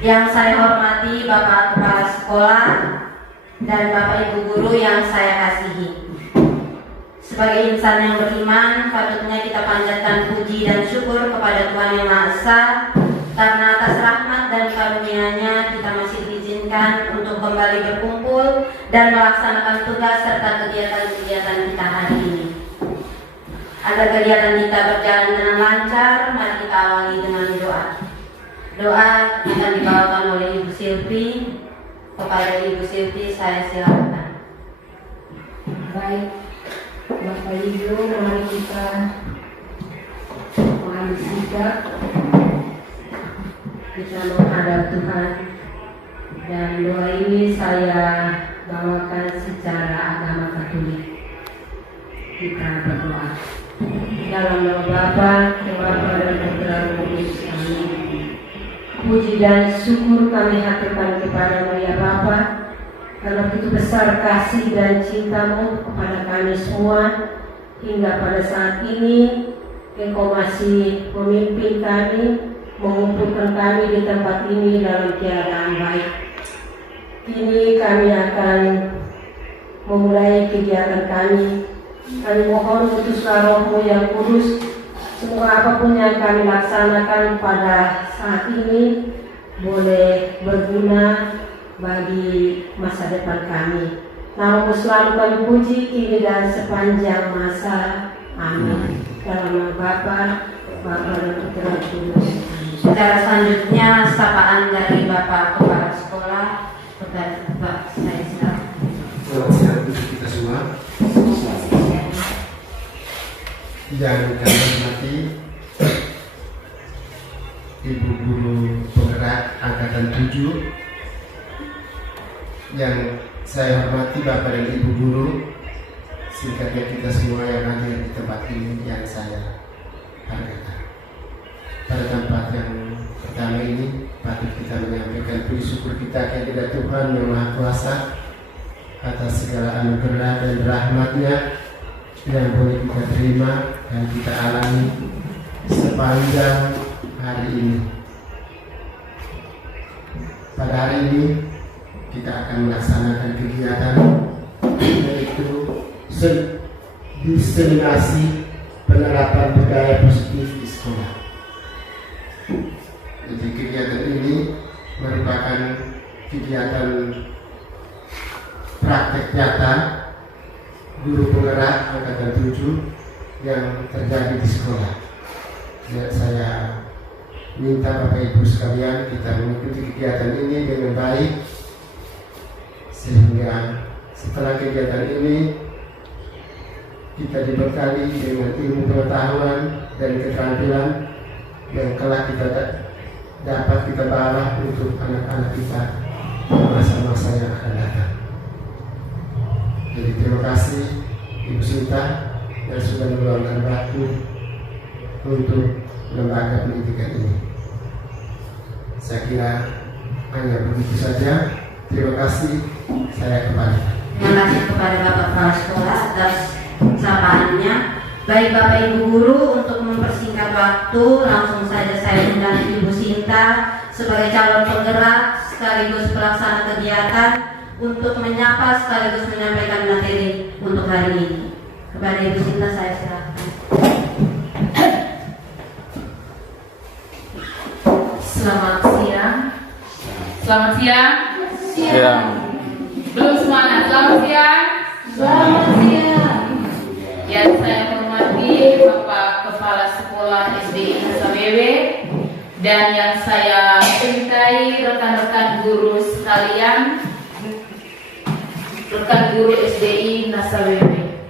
Yang saya hormati Bapak Kepala Sekolah dan Bapak Ibu Guru yang saya kasihi. Sebagai insan yang beriman, patutnya kita panjatkan puji dan syukur kepada Tuhan Yang Maha Esa karena atas rahmat dan karunia-Nya kita masih diizinkan untuk kembali berkumpul dan melaksanakan tugas serta kegiatan-kegiatan kita hari ini. Agar kegiatan kita berjalan dengan lancar, mari kita awali dengan doa. Doa akan dibawakan oleh Ibu Silvi. Kepada Ibu Silvi saya silakan. Baik, Bapak Ibu, mari kita mengambil sikap. Kita menghadap Tuhan. Dan doa ini saya bawakan secara agama Katolik. Kita berdoa. Dalam nama Bapa, Bapa dan Putra dan Roh Kudus. Amin. Puji dan syukur kami haturkan kepada ya Bapa, karena begitu besar kasih dan cinta-Mu kepada kami semua, hingga pada saat ini Engkau masih memimpin kami, mengumpulkan kami di tempat ini dalam keadaan baik. Kini kami akan memulai kegiatan kami. Kami mohon utuslah Roh-Mu yang kudus, semua apapun yang kami laksanakan pada saat ini boleh berguna bagi masa depan kami. Nama-Mu selalu kami puji kini dan sepanjang masa. Amin. Dalam nama Bapa, Bapa dan Putra dan Kudus. Secara selanjutnya sapaan dari Bapak Kepala Sekolah. Bapak saya silakan. Selamat siang untuk kita semua. Yang kami hormati Ibu Guru Penggerak Angkatan 7, yang saya hormati Bapak dan Ibu Guru, singkatnya kita semua yang hadir di tempat ini yang saya hargai. Pada tempat yang pertama ini patut kita menyampaikan puji syukur kita kepada Tuhan Yang Maha Kuasa atas segala anugerah dan rahmat-Nya yang boleh kita terima dan kita alami sepanjang hari ini. Pada hari ini kita akan melaksanakan kegiatan yaitu diseminasi penerapan budaya positif di sekolah. Jadi kegiatan ini merupakan kegiatan praktek nyata guru penggerak angkatan 7 yang terjadi di sekolah. Ya, saya minta Bapak Ibu sekalian kita mengikuti kegiatan ini dengan baik, sehingga setelah kegiatan ini kita dibekali dengan ilmu pengetahuan dan keterampilan yang kelak kita dapat kita bawa untuk anak-anak kita pada masa-masa yang akan datang. Jadi terima kasih Ibu Sinta yang sudah meluangkan waktu untuk lembaga pendidikan ini. Saya kira hanya begitu saja. Terima kasih. Saya kembali. Terima kasih kepada Bapak Kepala Sekolah atas sapaannya. Baik Bapak Ibu Guru, untuk mempersingkat waktu, langsung saja saya undang Ibu Sinta sebagai calon penggerak sekaligus pelaksana kegiatan untuk menyapa sekaligus menyampaikan materi untuk hari ini. Kepada Ibu Sinta saya silakan. Selamat siang. Selamat siang. Siang. Belum semangat. Selamat siang. Selamat siang. Yang saya hormati Bapak Kepala Sekolah SDI Nasawewe dan yang saya cintai rekan-rekan guru sekalian, rekan guru SDI Nasawewe.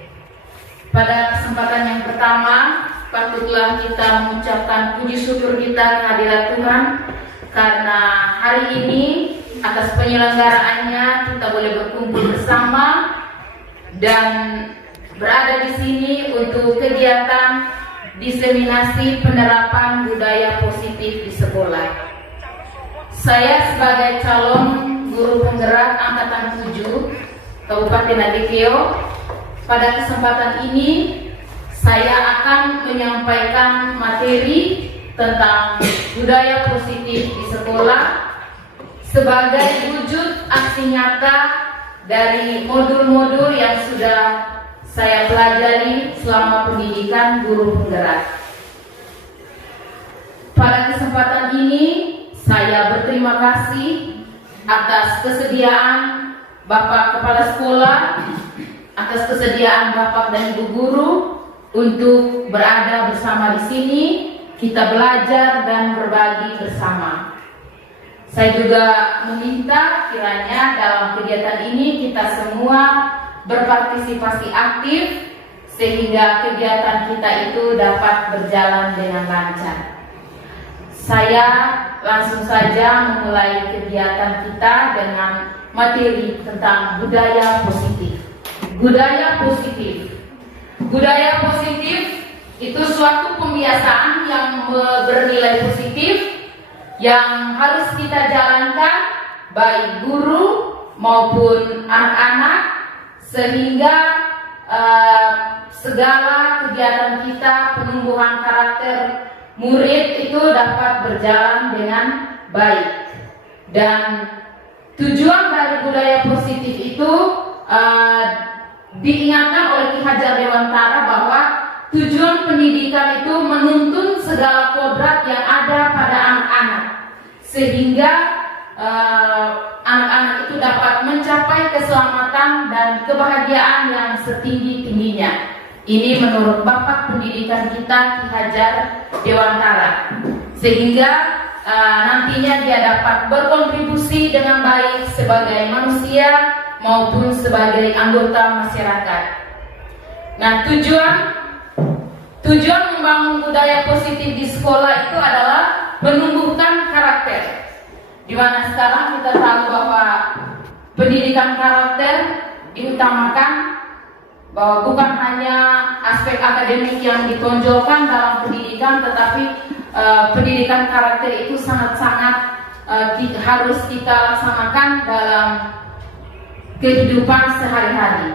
Pada kesempatan yang pertama, patutlah kita mengucapkan puji syukur kita kehadirat Tuhan karena hari ini atas penyelenggaraannya kita boleh berkumpul bersama dan berada di sini untuk kegiatan diseminasi penerapan budaya positif di sekolah. Saya sebagai calon guru penggerak angkatan 7 Kabupaten Ngadekeo, pada kesempatan ini saya akan menyampaikan materi tentang budaya positif di sekolah sebagai wujud aksi nyata dari modul-modul yang sudah saya pelajari selama pendidikan guru penggerak. Pada kesempatan ini saya berterima kasih atas kesediaan Bapak Kepala Sekolah, atas kesediaan Bapak dan Ibu Guru untuk berada bersama di sini, kita belajar dan berbagi bersama. Saya juga meminta kiranya dalam kegiatan ini kita semua berpartisipasi aktif sehingga kegiatan kita itu dapat berjalan dengan lancar. Saya langsung saja memulai kegiatan kita dengan materi tentang budaya positif. Budaya positif. Budaya positif itu suatu pembiasaan yang bernilai positif yang harus kita jalankan baik guru maupun anak-anak sehingga segala kegiatan kita penumbuhan karakter murid itu dapat berjalan dengan baik. Dan tujuan dari budaya positif itu diingatkan oleh Ki Hajar Dewantara bahwa tujuan pendidikan itu menuntun segala kodrat yang ada pada anak-anak sehingga anak-anak itu dapat mencapai keselamatan dan kebahagiaan yang setinggi-tingginya. Ini menurut Bapak Pendidikan kita Ki Hajar Dewantara, sehingga nantinya dia dapat berkontribusi dengan baik sebagai manusia maupun sebagai anggota masyarakat. Nah, tujuan membangun budaya positif di sekolah itu adalah menumbuhkan karakter. Di mana sekarang kita tahu bahwa pendidikan karakter diutamakan, bahwa bukan hanya aspek akademik yang ditonjolkan dalam pendidikan, tetapi pendidikan karakter itu sangat-sangat harus kita laksanakan dalam kehidupan sehari-hari.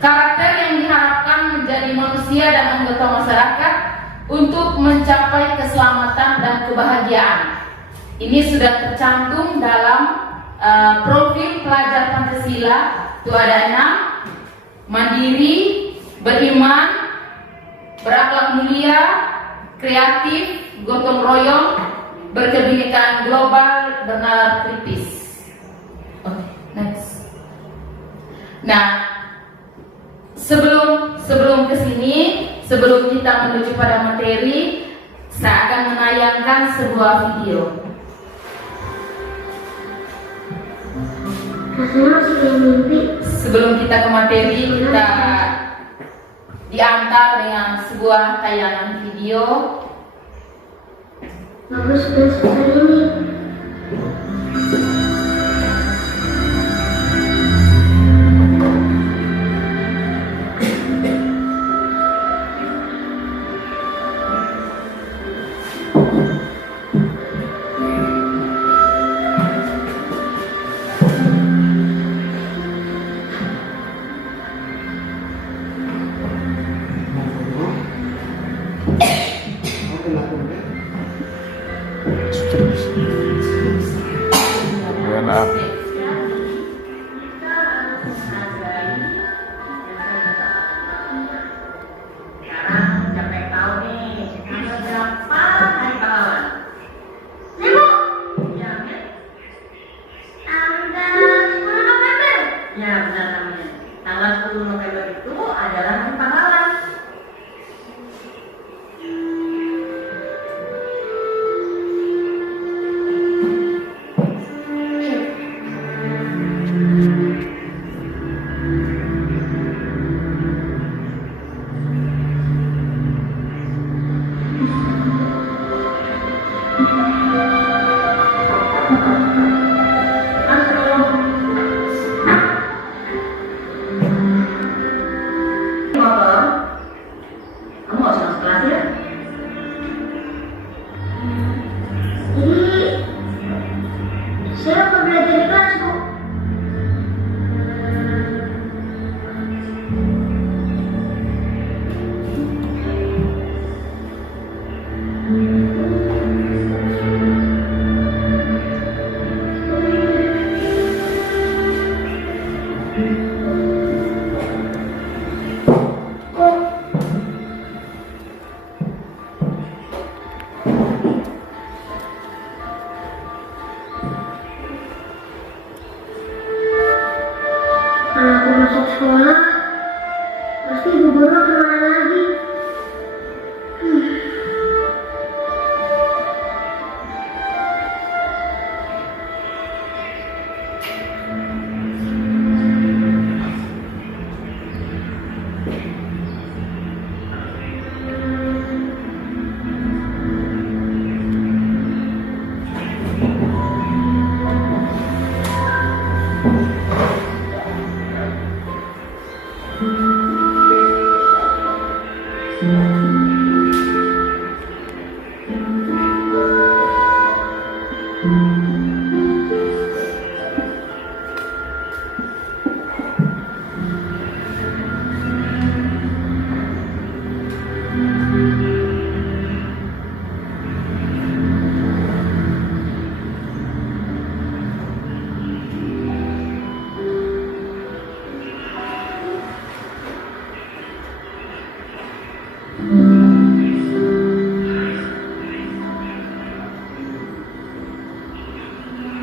Karakter yang diharapkan menjadi manusia dan anggota masyarakat untuk mencapai keselamatan dan kebahagiaan. Ini sudah tercantum dalam profil pelajar Pancasila. Itu ada 6: mandiri, beriman, berakhlak mulia, kreatif, gotong royong, berkebinekaan global, bernalar kritis. Oke, next. Nah, sebelum kesini, sebelum kita menuju pada materi, saya akan menayangkan sebuah video. Sebelum kita ke materi, kita diantar dengan sebuah tayangan video. Bagus sekali ini. Terus. Kalau aku masuk sekolah, pasti ibu guru akan marah lagi.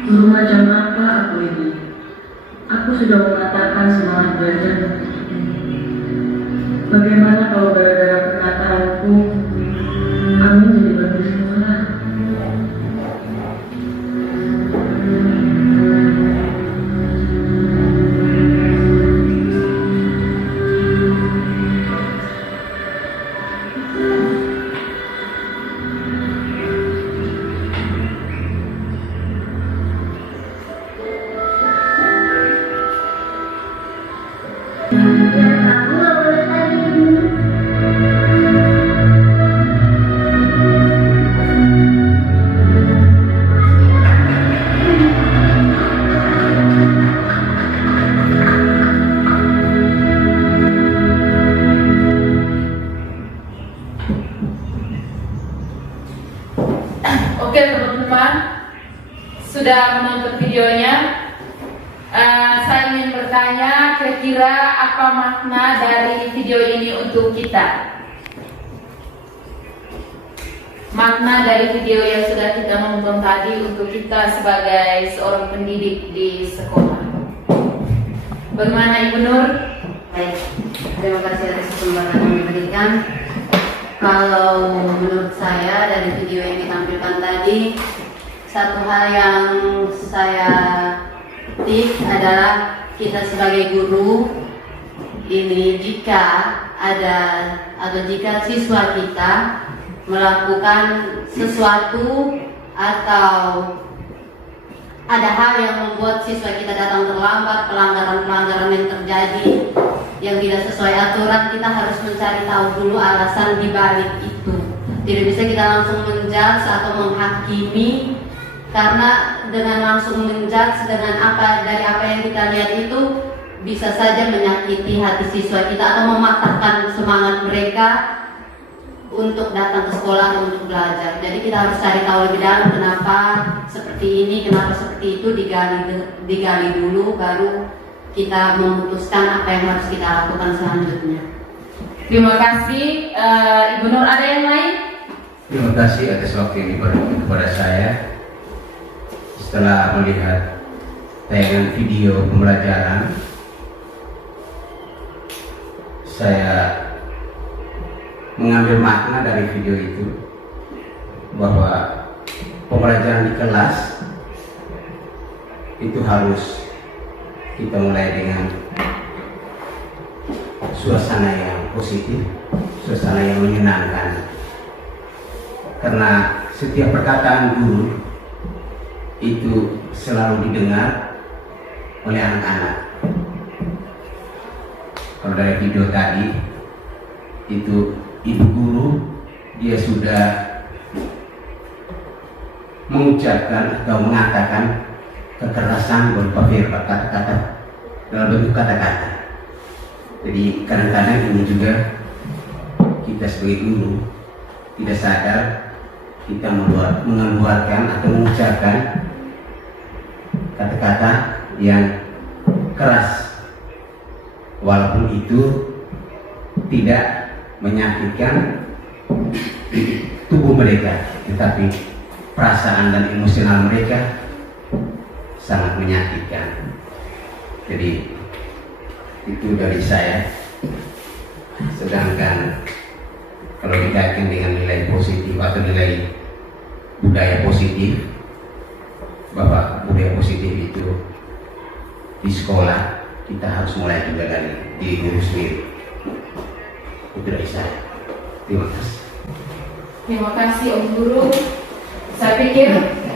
Guru macam apa aku ini? Aku sudah mengatakan semangat belajar. Bagaimana kalau gara-gara perkataanku, Amin jadi berhenti sekolah? Ya, aku nggak boleh tadi dulu. Oke teman-teman, sudah menonton videonya. Saya ingin bertanya, kira-kira apa makna dari video ini untuk kita? Makna dari video yang sudah kita nonton tadi untuk kita sebagai seorang pendidik di sekolah. Bagaimana Ibu Nur? Baik, terima kasih atas kesempatan yang diberikan. Kalau menurut saya dari video yang ditampilkan tadi, satu hal yang saya petik adalah kita sebagai guru ini, jika ada atau jika siswa kita melakukan sesuatu atau ada hal yang membuat siswa kita datang terlambat, pelanggaran-pelanggaran yang terjadi yang tidak sesuai aturan, kita harus mencari tahu dulu alasan di balik itu. Tidak bisa kita langsung menjudge atau menghakimi, karena dengan langsung menjudge dengan dari apa yang kita lihat itu bisa saja menyakiti hati siswa kita atau mematahkan semangat mereka untuk datang ke sekolah atau untuk belajar. Jadi kita harus cari tahu lebih dalam kenapa seperti ini, kenapa seperti itu, digali dulu, baru kita memutuskan apa yang harus kita lakukan selanjutnya. Terima kasih. Ibu Nur, ada yang lain? Terima kasih atas waktu yang diberikan kepada saya. Setelah melihat tayangan video pembelajaran, saya mengambil makna dari video itu bahwa pembelajaran di kelas itu harus kita mulai dengan suasana yang positif, suasana yang menyenangkan. Karena setiap perkataan guru itu selalu didengar oleh anak-anak. Kalau dari video tadi, itu ibu guru dia sudah mengucapkan atau mengatakan kekerasan berupa verbal, kata-kata dalam bentuk kata-kata. Jadi kadang-kadang ini juga kita sebagai guru tidak sadar kita mengeluarkan atau mengucapkan kata-kata yang keras, walaupun itu tidak menyakitkan tubuh mereka, tetapi perasaan dan emosional mereka sangat menyakitkan. Jadi itu dari saya. Sedangkan kalau dikaitkan dengan nilai positif atau nilai budaya positif, bahwa budaya positif itu di sekolah kita harus mulai juga dari diri guru sendiri. Itu dari saya. Terima kasih. Terima kasih Om Guru. Saya pikir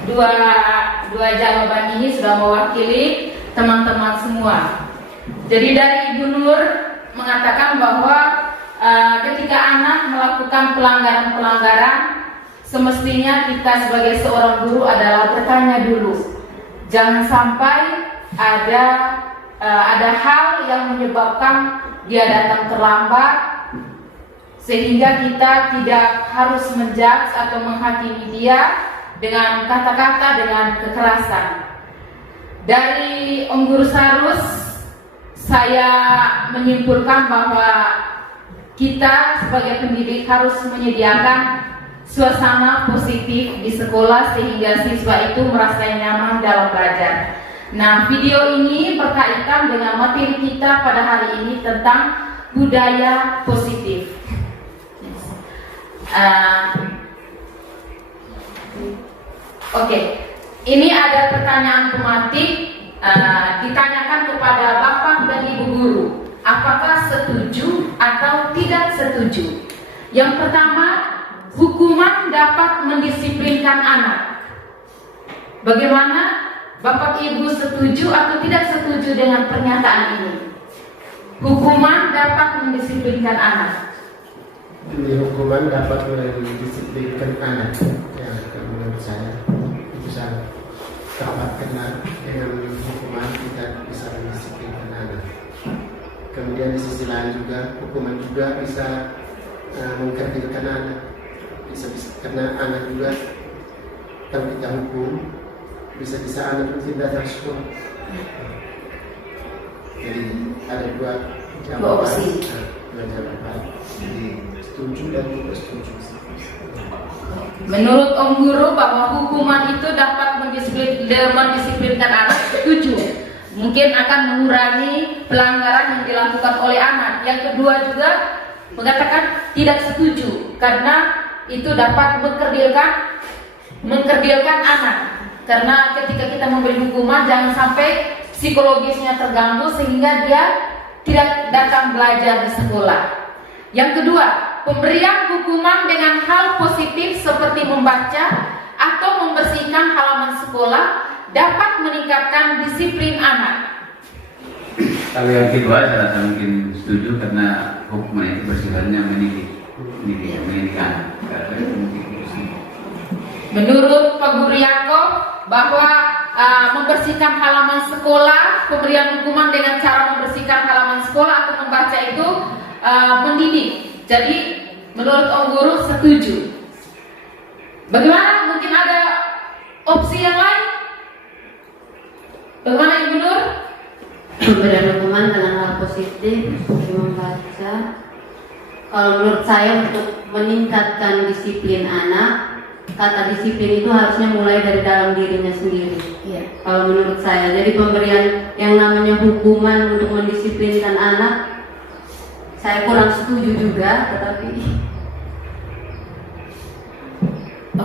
dua jawaban ini sudah mewakili teman-teman semua. Jadi dari Ibu Nur mengatakan bahwa ketika anak melakukan pelanggaran-pelanggaran, semestinya kita sebagai seorang guru adalah bertanya dulu. Jangan sampai ada hal yang menyebabkan dia datang terlambat, sehingga kita tidak harus menjudge atau menghakimi dia dengan kata-kata, dengan kekerasan. Dari Om Guru Sarus, saya menyimpulkan bahwa kita sebagai pendidik harus menyediakan suasana positif di sekolah sehingga siswa itu merasa nyaman dalam belajar. Nah, video ini berkaitan dengan materi kita pada hari ini tentang budaya positif. Oke, ini ada pertanyaan tematik ditanyakan kepada Bapak dan Ibu Guru. Apakah setuju atau tidak setuju? Yang pertama, hukuman dapat mendisiplinkan anak. Bagaimana Bapak Ibu setuju atau tidak setuju dengan pernyataan ini? Hukuman dapat mendisiplinkan anak. Ini hukuman dapat mendisiplinkan anak. Ya, menurut saya bisa dapat kena dengan hukuman kita bisa mendisiplinkan anak. Kemudian di sisi lain juga hukuman juga bisa mengkerdilkan anak. Bisa karena anak juga kalau kita hukum bisa anak itu tidak datang sekolah. Jadi ada dua jawaban. Dua jawaban. Jadi setuju dan tidak setuju. Menurut Om Guru bahwa hukuman itu dapat mendisiplinkan anak, setuju. Mungkin akan mengurangi pelanggaran yang dilakukan oleh anak. Yang kedua juga mengatakan tidak setuju karena itu dapat mengkerdilkan anak. Karena ketika kita memberi hukuman jangan sampai psikologisnya terganggu sehingga dia tidak datang belajar di sekolah. Yang kedua, pemberian hukuman dengan hal positif seperti membaca atau membersihkan halaman sekolah dapat meningkatkan disiplin anak. Kalau yang kedua saya rasa mungkin setuju karena hukuman itu bersifatnya mendidik anak. Menurut Pak Guru Yaakob bahwa membersihkan halaman sekolah, pemberian hukuman dengan cara membersihkan halaman sekolah atau membaca itu mendidik. Jadi menurut Om Guru setuju. Bagaimana? Mungkin ada opsi yang lain? Bagaimana Ibu Nur? Pemberian hukuman dengan hal positif seperti membaca. Kalau menurut saya untuk meningkatkan disiplin anak, kata disiplin itu harusnya mulai dari dalam dirinya sendiri. Iya. Kalau menurut saya, jadi pemberian yang namanya hukuman untuk mendisiplinkan anak, saya kurang setuju juga. Tetapi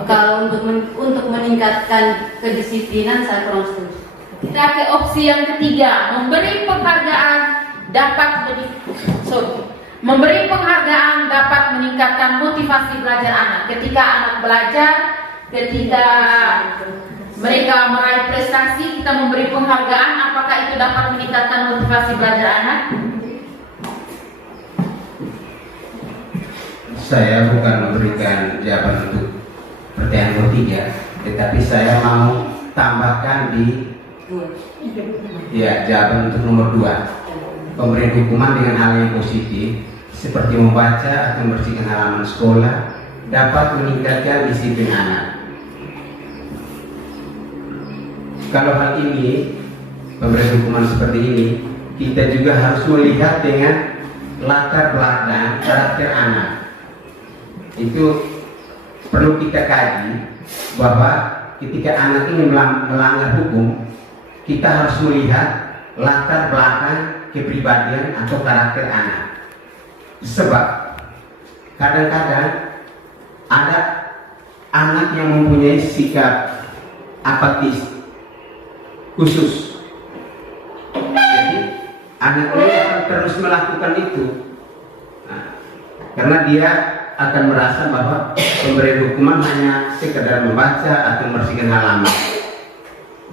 kalau untuk meningkatkan kedisiplinan, saya kurang setuju. Kita ke opsi yang ketiga, memberi penghargaan dapat meningkatkan motivasi belajar anak. Ketika anak belajar, ketika mereka meraih prestasi, kita memberi penghargaan, apakah itu dapat meningkatkan motivasi belajar anak? Saya bukan memberikan jawaban untuk pertanyaan ketiga, tetapi saya mau tambahkan di jawaban untuk nomor 2. Pemberian hukuman dengan hal yang positif seperti membaca atau membersihkan halaman sekolah dapat meningkatkan disiplin anak. Kalau hal ini, pemberian hukuman seperti ini, kita juga harus melihat dengan latar belakang karakter anak. Itu perlu kita kaji bahwa ketika anak ini melanggar hukum, kita harus melihat latar belakang kepribadian atau karakter anak. Sebab kadang-kadang ada anak yang mempunyai sikap apatis khusus. Jadi anak ini akan terus melakukan itu. Nah, karena dia akan merasa bahwa pemberian hukuman hanya sekedar membaca atau membersihkan halaman.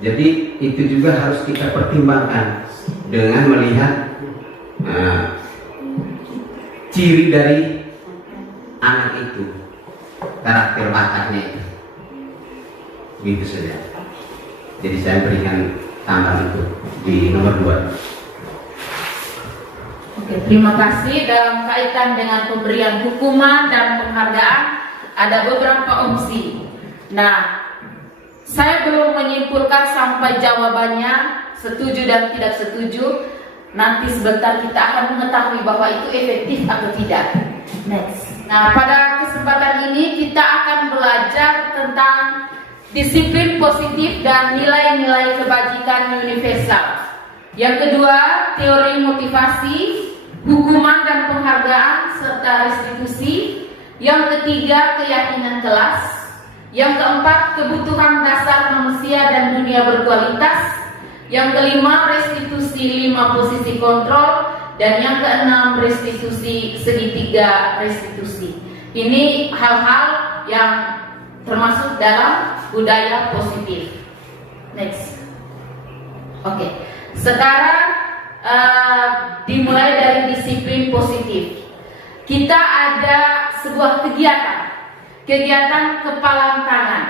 Jadi itu juga harus kita pertimbangkan dengan melihat ciri dari anak itu, karakter bakatnya itu. Begitu saja. Jadi saya berikan tambahan itu di nomor 2. Oke, terima kasih. Dalam kaitan dengan pemberian hukuman dan penghargaan ada beberapa opsi. Nah, saya belum menyimpulkan sampai jawabannya setuju dan tidak setuju. Nanti sebentar kita akan mengetahui bahwa itu efektif atau tidak. Next. Nah, pada kesempatan ini kita akan belajar tentang disiplin positif dan nilai-nilai kebajikan universal. Yang kedua, teori motivasi, hukuman dan penghargaan serta restitusi. Yang ketiga, keyakinan kelas. Yang keempat, kebutuhan dasar manusia dan dunia berkualitas. Yang kelima, restitusi 5 posisi kontrol. Dan yang keenam, restitusi segitiga restitusi. Ini hal-hal yang termasuk dalam budaya positif. Next. Oke. Sekarang dimulai dari disiplin positif. Kita ada sebuah kegiatan kepalan tangan.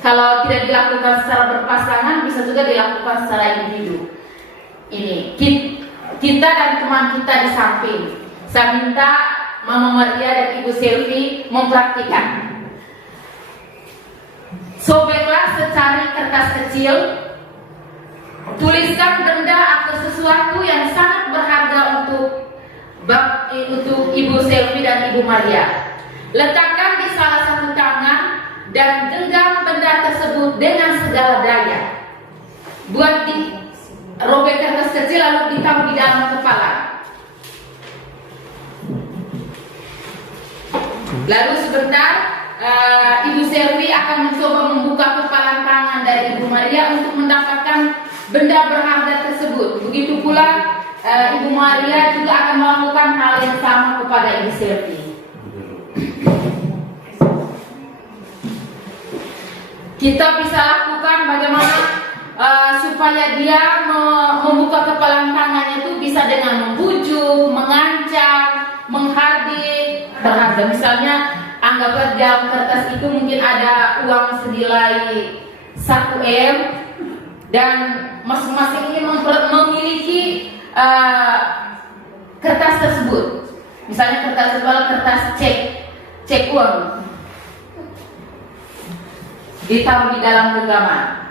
Kalau tidak dilakukan secara berpasangan, bisa juga dilakukan secara individu. Ini kita dan teman kita di samping. Saya minta Mama Maria dan Ibu Selvi mempraktikkan. Sobeklah secari kertas kecil, tuliskan benda atau sesuatu yang sangat berharga untuk Ibu Selvi dan Ibu Maria. Letakkan di salah satu tangan dan genggam benda tersebut dengan segala daya. Buat robek kertas kecil lalu ditaruh di dalam kepala. Lalu sebentar Ibu Selvi akan mencoba membuka kepalan tangan dari Ibu Maria untuk mendapatkan benda berharga tersebut. Begitu pula Ibu Maria juga akan melakukan hal yang sama kepada Ibu Selvi. Kita bisa lakukan bagaimana supaya dia membuka kepalan tangannya itu bisa dengan membujuk, mengancam, menghardik berharga. Misalnya anggaplah dalam kertas itu mungkin ada uang senilai 1 M dan masing-masing ini memiliki kertas tersebut. Misalnya kertas tebal, kertas cek uang ditaruh di dalam genggaman.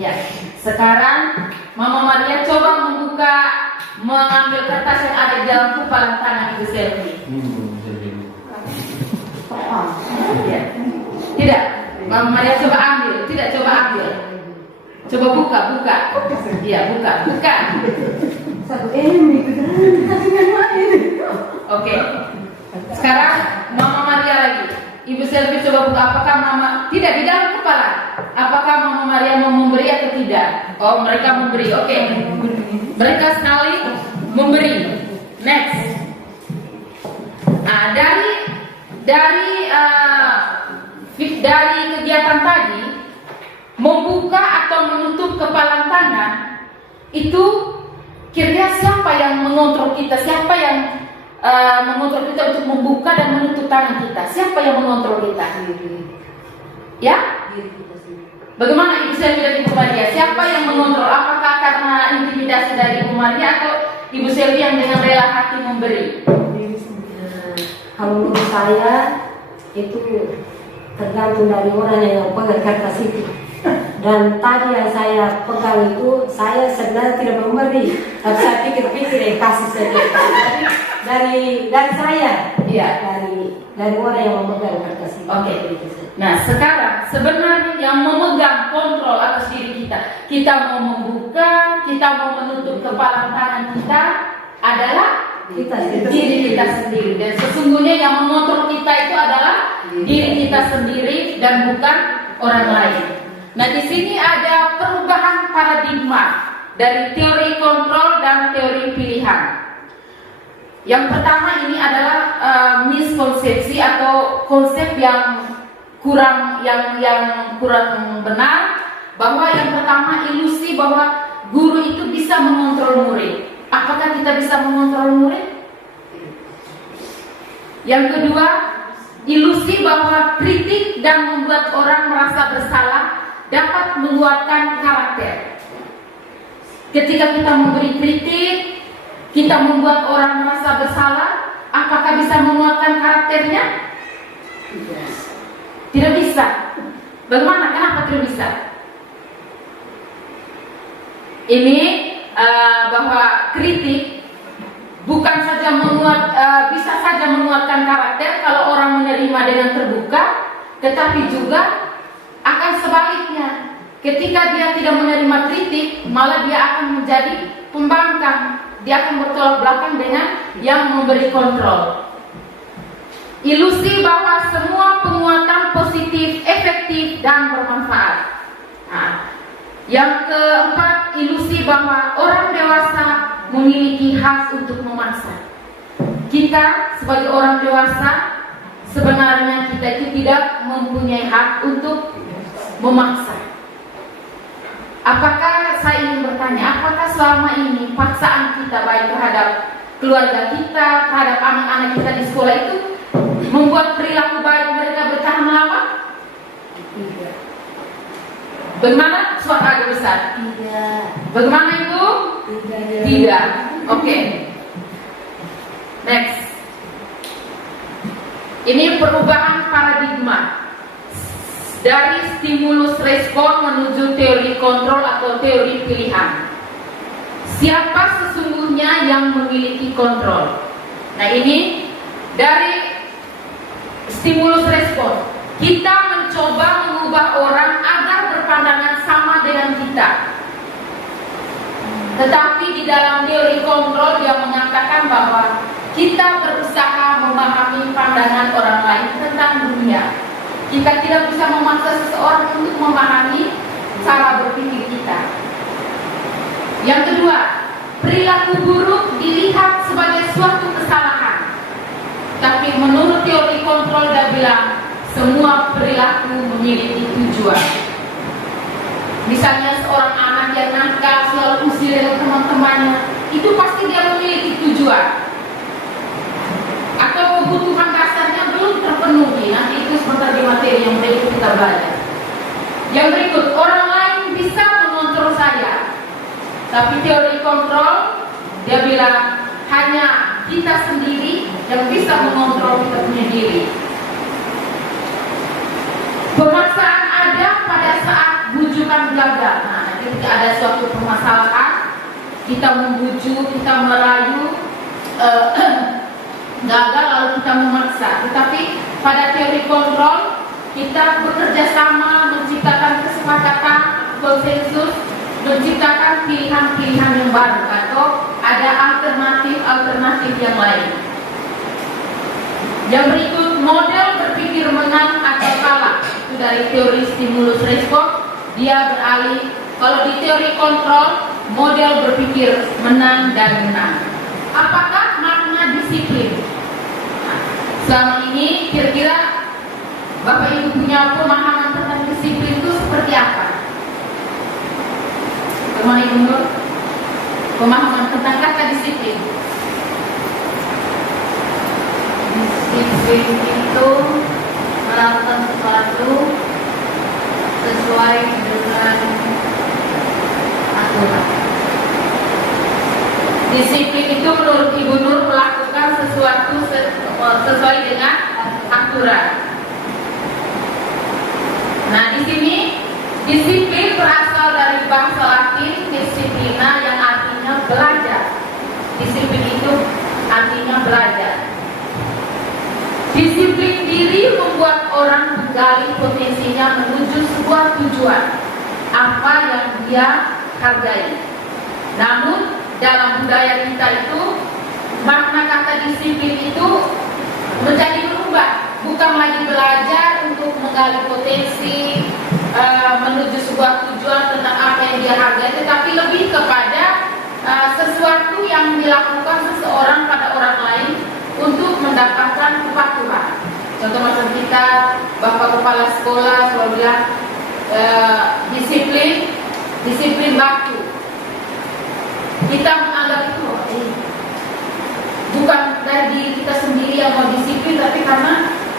Ya, sekarang Mama Maria coba mengambil kertas yang ada di dalam kepalan tangan Ibu Selvi. Ya. Tidak, Mama Maria coba ambil, tidak coba ambil. Coba buka. Iya, buka. 1 M itu Oke. Sekarang Mama Maria lagi. Ibu Selvi coba buka. Apakah Mama tidak di dalam kepala? Apakah Mama Maria mau memberi atau tidak? Oh, mereka memberi. Oke. Mereka sekali memberi. Next. Nah, dari kegiatan tadi, membuka atau menutup kepalan tangan itu kira-kira siapa yang mengontrol kita? Siapa yang mengontrol kita untuk membuka dan menutup tangan kita? Siapa yang mengontrol kita? Ya? Bagaimana Ibu Selvi dan Ibu Maria? Siapa yang mengontrol? Apakah karena intimidasi dari Ibu Maria atau Ibu Selvi yang dengan rela hati memberi? Kalau menurut saya itu tergantung dari orang yang pegang kertas itu. Dan tadi yang saya pegang itu, saya sebenarnya tidak memberi, tapi saya pikir-pikir kasih saja. Dari saya, Iya. dari orang yang memegang kertas itu. Oke. Nah, sekarang sebenarnya yang memegang kontrol atas diri kita mau membuka, kita mau menutup kepalan tangan kita adalah diri kita sendiri. Dan sesungguhnya yang mengontrol kita itu adalah diri kita sendiri dan bukan orang lain. Nah, di sini ada perubahan paradigma dari teori kontrol dan teori pilihan. Yang pertama ini adalah miskonsepsi atau konsep yang kurang benar, bahwa yang pertama ilusi bahwa guru itu bisa mengontrol murid. Apakah kita bisa mengontrol murid? Yang kedua, ilusi bahwa kritik dan membuat orang merasa bersalah dapat menguatkan karakter. Ketika kita memberi kritik, kita membuat orang merasa bersalah, apakah bisa menguatkan karakternya? Tidak bisa. Bagaimana? Kenapa tidak bisa? Ini bahwa kritik bukan saja bisa saja menguatkan karakter kalau orang menerima dengan terbuka, tetapi juga akan sebaliknya. Ketika dia tidak menerima kritik, malah dia akan menjadi pembangkang. Dia akan bertolak belakang dengan yang memberi kontrol. Ilusi bahwa semua penguatan positif, efektif, dan bermanfaat. Nah, yang keempat, ilusi bahwa orang dewasa memiliki hak untuk memaksa. Kita sebagai orang dewasa, sebenarnya kita itu tidak mempunyai hak untuk memaksa. Apakah saya ingin bertanya, apakah selama ini paksaan kita baik terhadap keluarga kita, terhadap anak-anak kita di sekolah itu membuat perilaku baik mereka bertahan lama? Tidak. Bagaimana? Suara agak besar. Tidak. Bagaimana itu? Tidak. Oke. Next. Ini perubahan paradigma dari stimulus respon menuju teori kontrol atau teori pilihan. Siapa sesungguhnya yang memiliki kontrol? Nah, ini dari stimulus respon. Kita mencoba mengubah orang agar berpandangan sama dengan kita. Tetapi di dalam teori kontrol dia mengatakan bahwa kita berusaha memahami pandangan orang lain tentang dunia. Kita tidak bisa memaksa seseorang untuk memahami cara berpikir kita. Yang kedua, perilaku buruk dilihat sebagai suatu kesalahan. Tapi menurut teori kontrol dia bilang semua perilaku memiliki tujuan. Misalnya seorang anak yang nakal selalu usir dengan teman-temannya, itu pasti dia memiliki tujuan. Atau kebutuhan dasarnya belum terpenuhi. Nanti itu sebentar di materi yang berikut kita belajar. Yang berikut, orang lain bisa mengontrol saya, tapi teori kontrol dia bilang hanya kita sendiri yang bisa mengontrol kita punya diri. Pemaksaan ada pada saat bujukan gagal. Nah, ketika ada suatu permasalahan, kita membujuk, kita merayu, gagal lalu kita memaksa. Tetapi pada teori kontrol kita bekerja sama, menciptakan kesepakatan, konsensus, menciptakan pilihan-pilihan yang baru atau ada alternatif yang lain. Yang berikut, model berpikir menang atau kalah. Itu dari teori stimulus respon. Dia beralih, kalau di teori kontrol, model berpikir menang dan menang. Apakah makna disiplin? Selama ini kira-kira Bapak Ibu punya pemahaman tentang disiplin itu seperti apa? Bagaimana Ibu Nur? Pemahaman tentang kata disiplin. Disiplin itu melakukan sesuatu sesuai dengan aturan. Disiplin itu menurut Ibu Nur melakukan sesuatu sesuai dengan aturan. Nah, di sini Disiplin berasal dari bahasa Latin disciplina yang artinya belajar. Disiplin itu artinya belajar. Disiplin diri membuat orang menggali potensinya menuju sebuah tujuan apa yang dia hargai. Namun dalam budaya kita itu makna kata disiplin itu menjadi berubah, bukan lagi belajar untuk menggali potensi, menuju sebuah tujuan tentang apa yang dia hargai, tetapi lebih kepada sesuatu yang dilakukan seseorang pada orang lain untuk mendapatkan kepatuhan. Contoh macam kita, Bapak Kepala Sekolah selalu bilang disiplin waktu. Kita menganggap itu bukan dari diri kita sendiri yang mau disiplin, tapi karena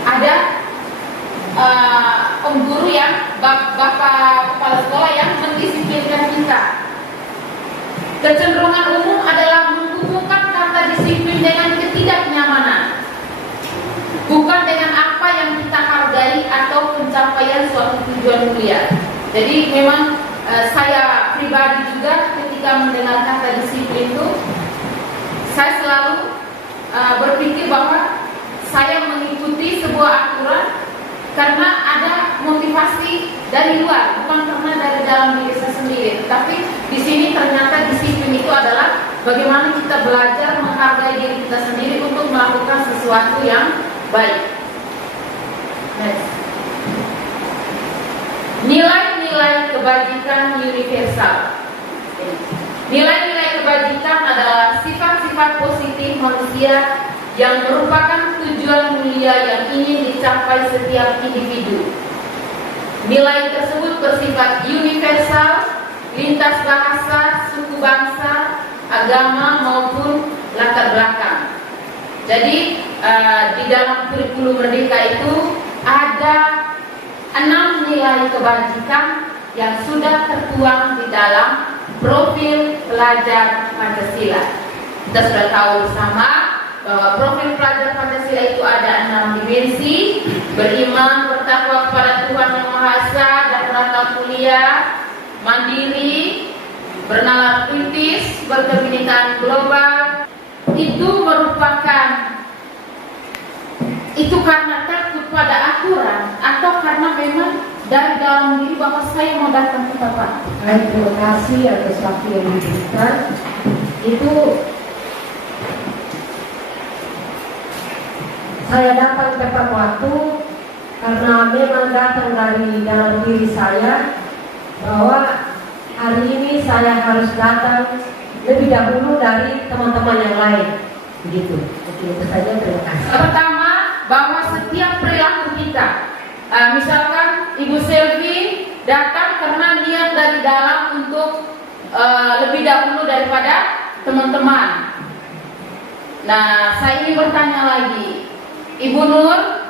ada om guru yang bapak kepala sekolah yang mendisiplinkan kita. Kecenderungan umum adalah menghubungkan kata disiplin dengan ketidaknyamanan, bukan dengan apa yang kita hargai atau pencapaian suatu tujuan mulia. Jadi memang saya pribadi juga ketika mendengar kata disiplin itu, saya selalu berpikir bahwa saya mengikuti sebuah aturan karena ada motivasi dari luar, bukan karena dari dalam diri saya sendiri. Tapi di sini ternyata disiplin itu adalah bagaimana kita belajar menghargai diri kita sendiri untuk melakukan sesuatu yang baik. Next. Nilai-nilai kebajikan universal. Nilai-nilai kebajikan adalah sifat-sifat positif manusia yang merupakan tujuan mulia yang ingin dicapai setiap individu. Nilai tersebut bersifat universal, lintas bahasa, suku bangsa, agama maupun latar belakang. Jadi di dalam kurikulum Merdeka itu ada 6 nilai kebajikan yang sudah tertuang di dalam profil pelajar Pancasila. Kita sudah tahu bersama bahwa profil pelajar Pancasila itu ada 6 dimensi: beriman, bertakwa kepada Tuhan Yang Maha Esa dan berakal mulia, mandiri, bernalar kritis, berkebinekaan global. Itu merupakan karena takut pada aturan atau karena memang dari dalam diri bahwa saya mau datang ke Bapak. Terima kasih atas waktu yang diberikan. Itu saya datang tepat waktu karena memang datang dari dalam diri saya bahwa hari ini saya harus datang lebih dahulu dari teman-teman yang lain. Begitu. Itu saja, terima kasih. Pertama, bahwa setiap perilaku kita, misalkan Ibu Selvi datang karena niat dari dalam untuk lebih dahulu daripada teman-teman. Nah, saya ingin bertanya lagi, Ibu Nur,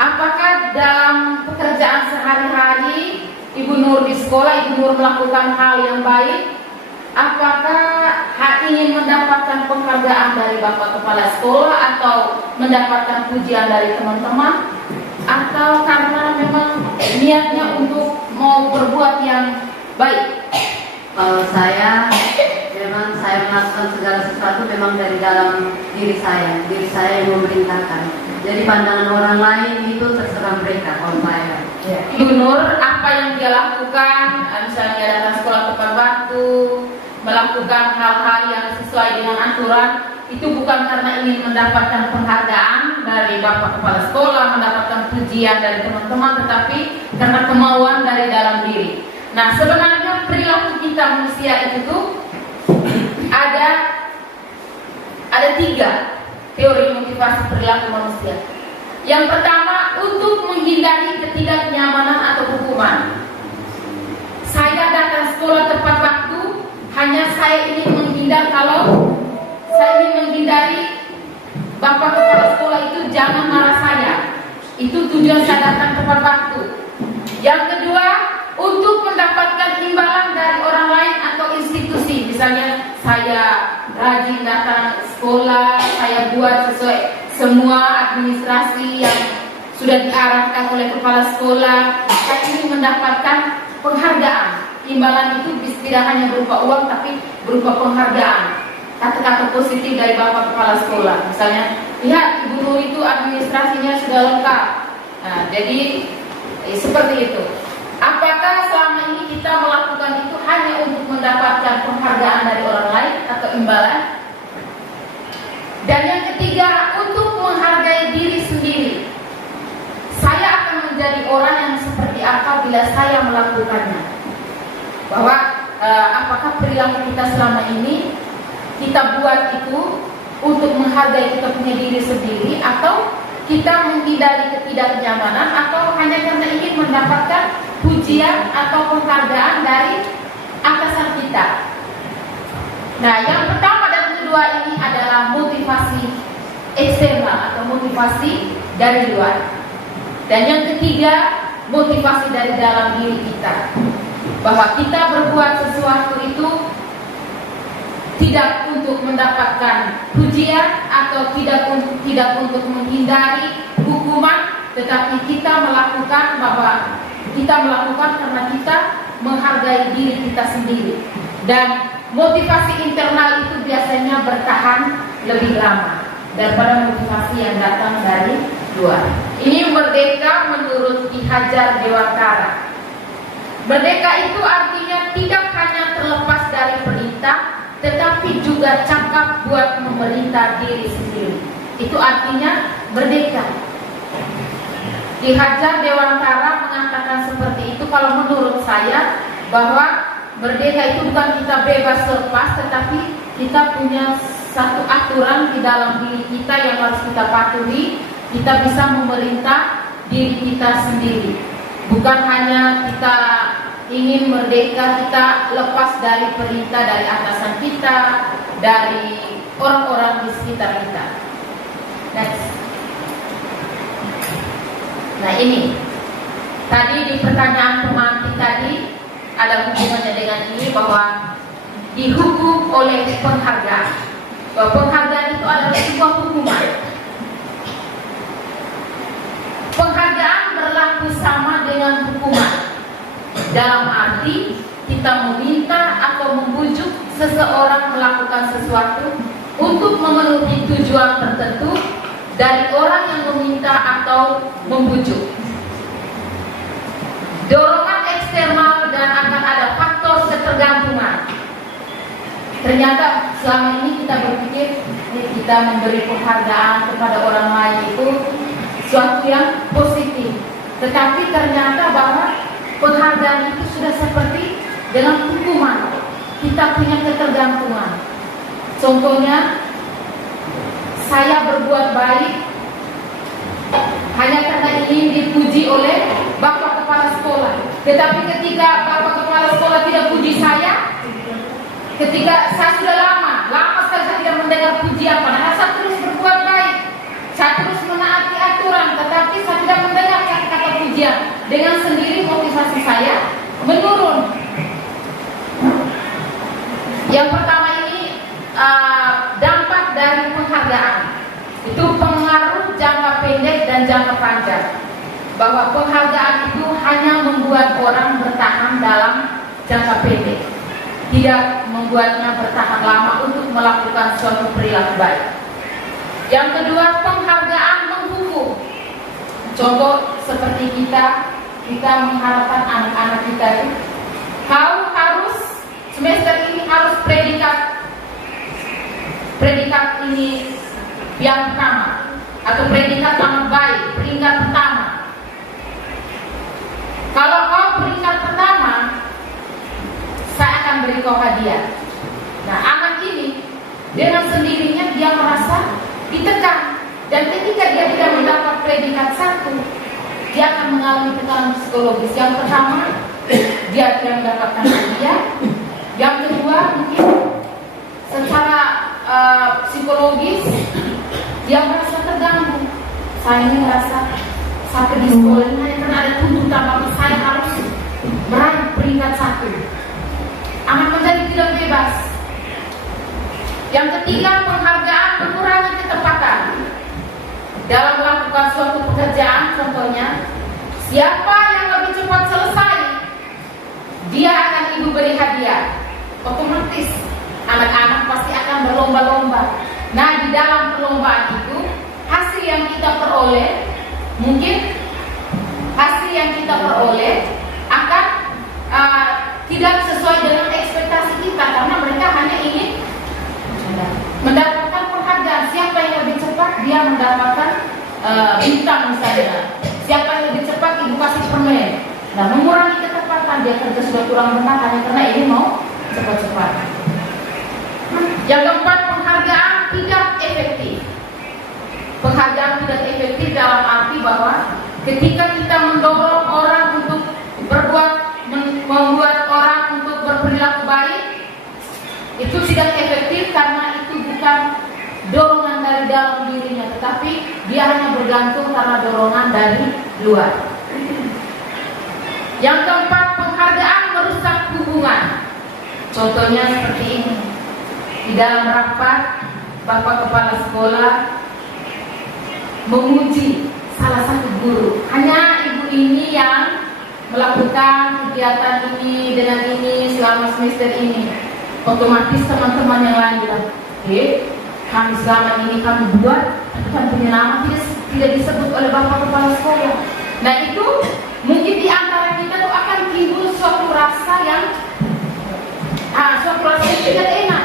apakah dalam pekerjaan sehari-hari Ibu Nur di sekolah, Ibu Nur melakukan hal yang baik? Apakah ingin mendapatkan penghargaan dari Bapak Kepala Sekolah atau mendapatkan pujian dari teman-teman, atau karena memang niatnya untuk mau berbuat yang baik? Kalau saya, memang saya melakukan segala sesuatu memang dari dalam diri saya yang memerintahkan. Jadi pandangan orang lain itu terserah mereka. Kalau saya, Ibu Nur, apa yang dia lakukan, misalnya dia datang sekolah tepat waktu, melakukan hal-hal yang sesuai dengan aturan, itu bukan karena ingin mendapatkan penghargaan dari Bapak Kepala Sekolah, mendapatkan pujian dari teman-teman, tetapi karena kemauan dari dalam diri. Nah, sebenarnya perilaku kita manusia itu tuh ada 3 teori motivasi perilaku manusia. Yang pertama, untuk menghindari ketidaknyamanan atau hukuman. Saya datang sekolah tepat waktu, hanya saya ingin menghindar kalau saya ingin menghindari Bapak Kepala Sekolah itu jangan marah saya. Itu tujuan saya datang tepat waktu. Yang kedua, untuk mendapatkan imbalan dari orang lain atau institusi. Misalnya saya rajin datang sekolah, saya buat sesuai semua administrasi yang sudah diarahkan oleh kepala sekolah. Saya ingin mendapatkan penghargaan. Imbalan itu tidak hanya berupa uang, tapi berupa penghargaan. Kata-kata positif dari Bapak Kepala Sekolah. Misalnya, lihat Ibu Nur itu administrasinya sudah lengkap. Nah, jadi seperti itu. Apakah selama ini kita melakukan itu hanya untuk mendapatkan penghargaan dari orang lain atau imbalan? Dan yang ketiga, untuk menghargai diri sendiri. Saya akan menjadi orang yang seperti apa bila saya melakukannya. Bahwa apakah perilaku kita selama ini kita buat itu untuk menghargai kita punya diri sendiri, atau kita menghindari ketidaknyamanan, atau hanya karena ingin mendapatkan pujian atau penghargaan dari atasan kita. Nah, yang pertama dan kedua ini adalah motivasi eksternal atau motivasi dari luar. Dan yang ketiga, motivasi dari dalam diri kita. Bahwa kita berbuat sesuatu itu tidak untuk mendapatkan pujian atau tidak untuk menghindari hukuman, tetapi kita melakukan karena kita menghargai diri kita sendiri. Dan motivasi internal itu biasanya bertahan lebih lama daripada motivasi yang datang dari luar. Ini merdeka menurut Ki Hajar Dewantara. Merdeka itu artinya tidak hanya terlepas dari perintah, tetapi juga cakap buat memerintah diri sendiri. Itu artinya merdeka. Ki Hajar Dewantara mengatakan seperti itu. Kalau menurut saya, bahwa merdeka itu bukan kita bebas lepas, tetapi kita punya satu aturan di dalam diri kita yang harus kita patuhi. Kita bisa memerintah diri kita sendiri. Bukan hanya kita ingin merdeka, kita lepas dari perintah dari atasan kita, dari orang-orang di sekitar kita. Next. Nah, ini tadi di pertanyaan pemantik tadi ada hubungannya dengan ini, bahwa dihukum oleh penghargaan. Bahwa penghargaan itu adalah sebuah hukuman. Penghargaan berlaku sama dengan hukuman. Dalam arti kita meminta atau membujuk seseorang melakukan sesuatu untuk memenuhi tujuan tertentu dari orang yang meminta atau membujuk. Dorongan eksternal dan akan ada faktor ketergantungan. Ternyata selama ini kita berpikir kita memberi penghargaan kepada orang lain itu suatu yang positif. Tetapi ternyata bahwa penghargaan itu sudah seperti dengan hukuman. Kita punya ketergantungan. Contohnya, saya berbuat baik hanya karena ingin dipuji oleh Bapak Kepala Sekolah. Tetapi ketika Bapak Kepala Sekolah tidak puji saya, ketika saya sudah lama sekali saya tidak mendengar pujian, padahal saya terus berbuat baik, saya terus menaati aturan, tetapi saya tidak mendengar kata-kata pujian. Dengan sendiri motivasi saya menurun. Yang pertama ini dampak dari penghargaan. Itu pengaruh jangka pendek dan jangka panjang. Bahwa penghargaan itu hanya membuat orang bertahan dalam jangka pendek, tidak membuatnya bertahan lama untuk melakukan suatu perilaku baik. Yang kedua, penghargaan menghukum. Contoh seperti kita mengharapkan anak-anak kita itu, kau harus semester ini harus predikat ini yang pertama, atau predikat amat baik, peringkat pertama. Kalau kau peringkat pertama, saya akan beri kau hadiah. Nah, anak ini dengan sendirinya dia merasa ditekan, dan ketika dia tidak mendapat predikat satu, dia akan mengalami tekanan psikologis. Yang pertama, dia tidak mendapatkan hadiah. Yang kedua, mungkin secara psikologis dia merasa terganggu. Saya ini merasa sakit di sekolah ini hanya karena ada tuntutan bahwa saya harus meraih peringkat satu. Anak menjadi tidak bebas. Yang ketiga, penghargaan mengurangi ketepatan dalam melakukan suatu pekerjaan. Contohnya, siapa yang lebih cepat selesai dia akan ibu beri hadiah. Otomatis anak-anak pasti akan berlomba-lomba. Nah, di dalam perlombaan itu hasil yang kita peroleh, mungkin hasil yang kita peroleh akan tidak sesuai dengan ekspektasi kita, karena mereka hanya ingin mendapatkan penghargaan. Siapa yang lebih cepat dia mendapatkan bintang misalnya. Siapa yang lebih cepat ibu kasih permen. Nah, mengurangi ketepatan, dia kerja sudah kurang benar hanya karena ini mau cepat-cepat. Yang keempat, penghargaan tidak efektif. Penghargaan tidak efektif dalam arti bahwa ketika kita mendorong orang untuk membuat orang untuk berperilaku baik, itu tidak efektif karena itu bukan dorongan dari dalam dirinya, tetapi dia hanya bergantung karena dorongan dari luar. Yang keempat, penghargaan merusak hubungan. Contohnya seperti ini. Di dalam rapat, Bapak Kepala Sekolah memuji salah satu guru. Hanya ibu ini yang melakukan kegiatan ini dengan ini selama semester ini. Otomatis teman-teman yang lain bilang, kami selama ini kami buat, tapi kan punya nama tidak disebut oleh Bapak Kepala Sekolah. Nah, itu mungkin di antara kita tuh akan timbul suatu rasa yang tidak enak.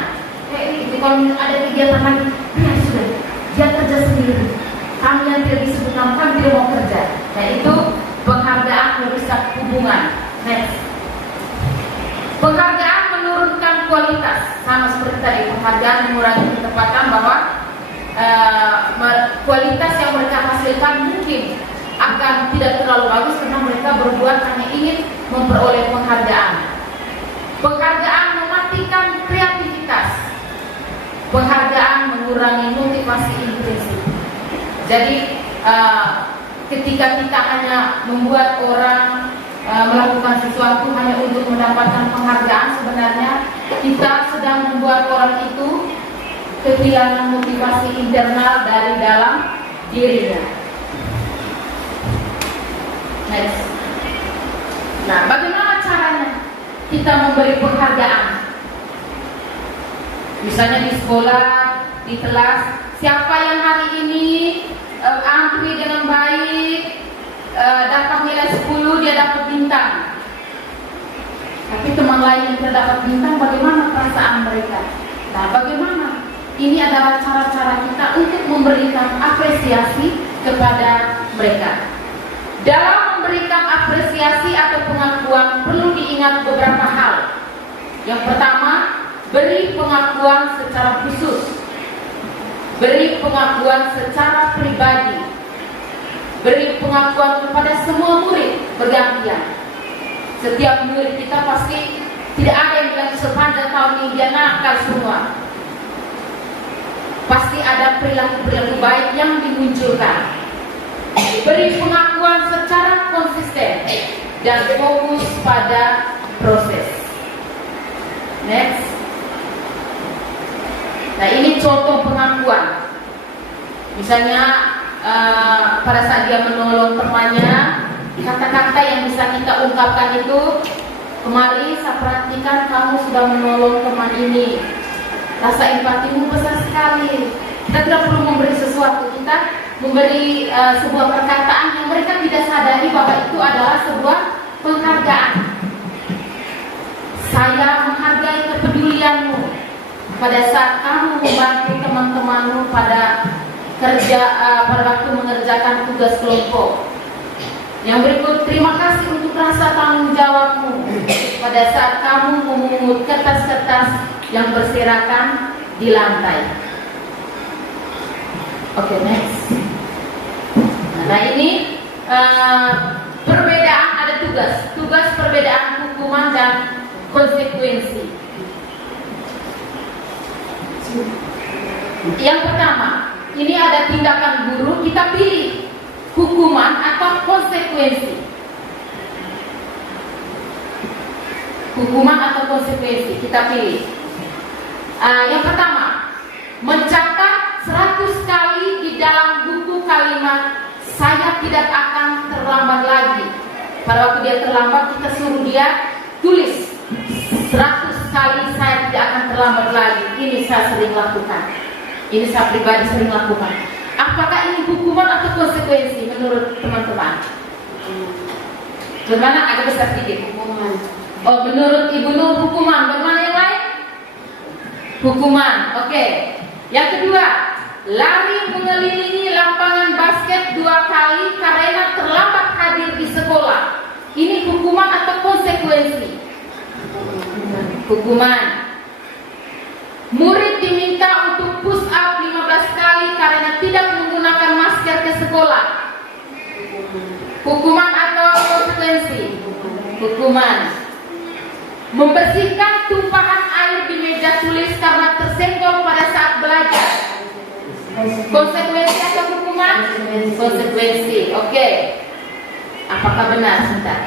Kalau ada kegiatan lagi, sudah, dia kerja sendiri. Kami yang tidak disebut nama, kami tidak mau kerja. Nah, itu penghargaan merusak hubungan. Next. Penghargaan menurunkan kualitas. Sama seperti tadi, penghargaan mengurangi ketepatan bahwa kualitas yang mereka hasilkan mungkin akan tidak terlalu bagus karena mereka berbuat hanya ingin memperoleh penghargaan. Penghargaan mematikan kreativitas. Penghargaan mengurangi motivasi intrinsik. Jadi ketika kita hanya membuat orang melakukan sesuatu hanya untuk mendapatkan penghargaan, sebenarnya kita sedang membuat orang itu kehilangan motivasi internal dari dalam dirinya. Next. Nah, bagaimana caranya kita memberi penghargaan? Misalnya di sekolah, di kelas, siapa yang hari ini antri dengan baik, dapat nilai 10, dia dapat bintang. Tapi teman lain yang tidak dapat bintang, bagaimana perasaan mereka? Nah, bagaimana? Ini adalah cara-cara kita untuk memberikan apresiasi kepada mereka. Dalam memberikan apresiasi atau pengakuan perlu diingat beberapa hal. Yang pertama, beri pengakuan secara khusus. Beri pengakuan secara pribadi. Beri pengakuan kepada semua murid bergantian. Setiap murid kita pasti tidak ada yang bilang sepanjang tahun ini dia nakal semua. Pasti ada perilaku-perilaku baik yang dimunculkan. Beri pengakuan secara konsisten dan fokus pada proses. Next. Nah, ini contoh pengakuan. Misalnya pada saat dia menolong temannya, kata-kata yang bisa kita ungkapkan itu, kemarin saya perhatikan kamu sudah menolong teman ini, rasa empatimu besar sekali. Kita tidak perlu memberi sesuatu, kita memberi sebuah perkataan yang mereka tidak sadari bahwa itu adalah sebuah penghargaan. Saya menghargai kepedulianmu pada saat kamu membantu teman-temanmu pada waktu mengerjakan tugas kelompok. Yang berikut, terima kasih untuk rasa tanggung jawabmu pada saat kamu memungut kertas-kertas yang berserakan di lantai. Oke, next. Nah, ini perbedaan, ada tugas perbedaan hukuman dan konsekuensi. Yang pertama, ini ada tindakan guru, kita pilih hukuman atau konsekuensi. Hukuman atau konsekuensi, kita pilih. Yang pertama, mencatat 100 kali di dalam buku kalimat saya tidak akan terlambat lagi. Pada waktu dia terlambat, kita suruh dia tulis 100 kali saya tidak akan terlambat lagi. Ini saya sering lakukan. Ini saya pribadi sering lakukan. Apakah ini hukuman atau konsekuensi menurut teman-teman? Bagaimana? Agak besar sedikit. Hukuman. Oh, menurut Ibu Nur hukuman. Bagaimana yang lain? Hukuman. Oke. Yang kedua, lari mengelilingi lapangan basket 2 kali karena terlambat hadir di sekolah. Ini hukuman atau konsekuensi? Hukuman. Murid diminta untuk push up 15 kali karena tidak menggunakan masker ke sekolah. Hukuman atau konsekuensi? Hukuman. Membersihkan tumpahan air di meja tulis karena tersenggol pada saat belajar. Konsekuensi atau hukuman? Konsekuensi. Oke. Apakah benar? Sebentar.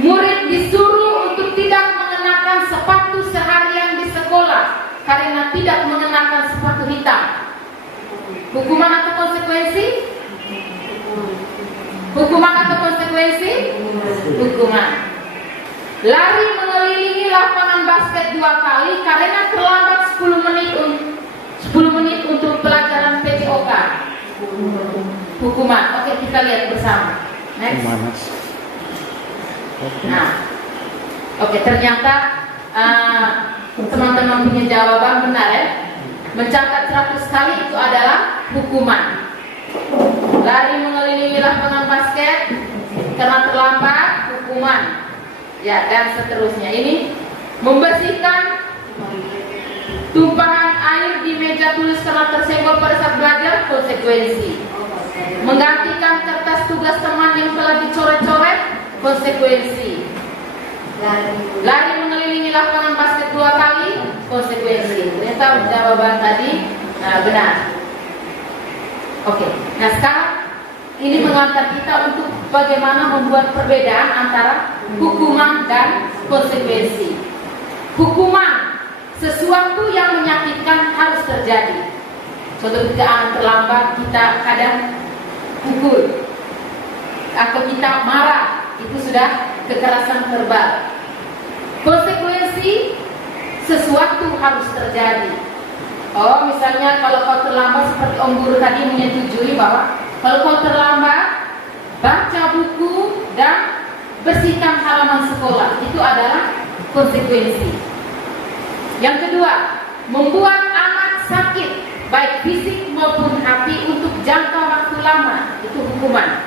Murid disuruh untuk tidak mengenakan sepatu seharian di sekolah karena tidak mengenakan sepatu hitam. Hukuman atau konsekuensi? Hukuman atau konsekuensi? Hukuman. Lari mengelilingi lapangan basket 2 kali karena terlambat 10 menit untuk pelajaran PJOK. Hukuman. Oke, kita lihat bersama. Next. Nah, oke, ternyata teman-teman punya jawaban benar ya. Mencatat 100 kali itu adalah hukuman. Lari mengelilingi lapangan basket karena terlambat, hukuman. Ya, dan seterusnya. Ini membersihkan tumpahan air di meja tulis karena tersenggol pada saat belajar, konsekuensi. Menggantikan kertas tugas teman yang telah dicoret-coret, konsekuensi. Lari mengelilingi lapangan basket 2 kali, konsekuensi. Ternyata jawaban tadi benar. Oke, nah sekarang ini mengantar kita untuk bagaimana membuat perbedaan antara hukuman dan konsekuensi. Hukuman, sesuatu yang menyakitkan harus terjadi. Contoh ketika anak terlambat, kita kadang pukul atau kita marah, itu sudah kekerasan verbal. Konsekuensi, sesuatu harus terjadi. Oh, misalnya kalau kau terlambat seperti Om Guru tadi menyetujui bahwa kalau kau terlambat, baca buku dan bersihkan halaman sekolah, itu adalah konsekuensi. Yang kedua, membuat anak sakit baik fisik maupun hati untuk jangka waktu lama, itu hukuman.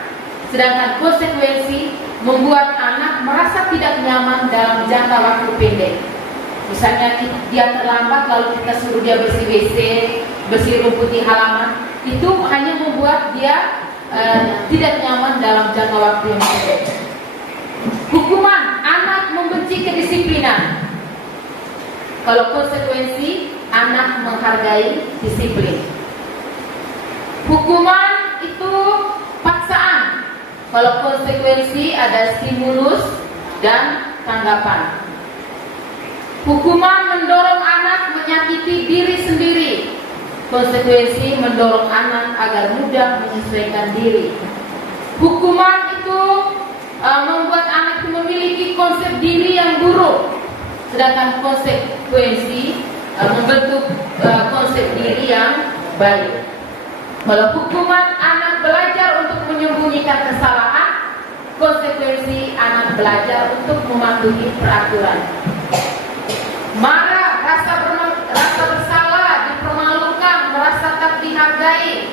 Sedangkan konsekuensi, membuat anak merasa tidak nyaman dalam jangka waktu pendek. Misalnya dia terlambat lalu kita suruh dia bersih WC, bersih rumput di halaman, itu hanya membuat dia tidak nyaman dalam jangka waktu yang pendek. Hukuman, anak membenci kedisiplinan. Kalau konsekuensi, anak menghargai disiplin. Hukuman itu paksaan. Kalau konsekuensi ada stimulus dan tanggapan. Hukuman mendorong anak menyakiti diri sendiri. Konsekuensi mendorong anak agar mudah menyesuaikan diri. Hukuman itu membuat anak memiliki konsep diri yang buruk. Sedangkan konsekuensi membentuk konsep diri yang baik. Kalau hukuman anak belajar untuk menyembunyikan kesalahan, konsekuensi anak belajar untuk mematuhi peraturan. Marah, rasa bersalah, dipermalukan, merasa tak dihargai,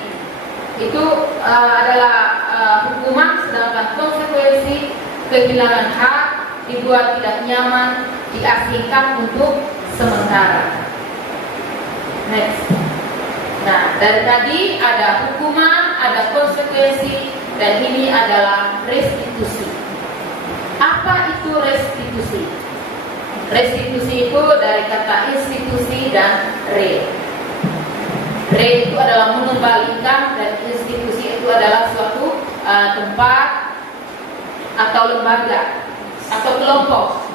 itu adalah hukuman. Sedangkan konsekuensi kehilangan hak, dibuat tidak nyaman, diasingkan untuk sementara. Next. Nah, dari tadi ada hukuman, ada konsekuensi, dan ini adalah restitusi. Apa itu restitusi? Restitusi itu dari kata institusi dan re. Re itu adalah mengembalikan, dan institusi itu adalah suatu tempat atau lembaga atau kelompok.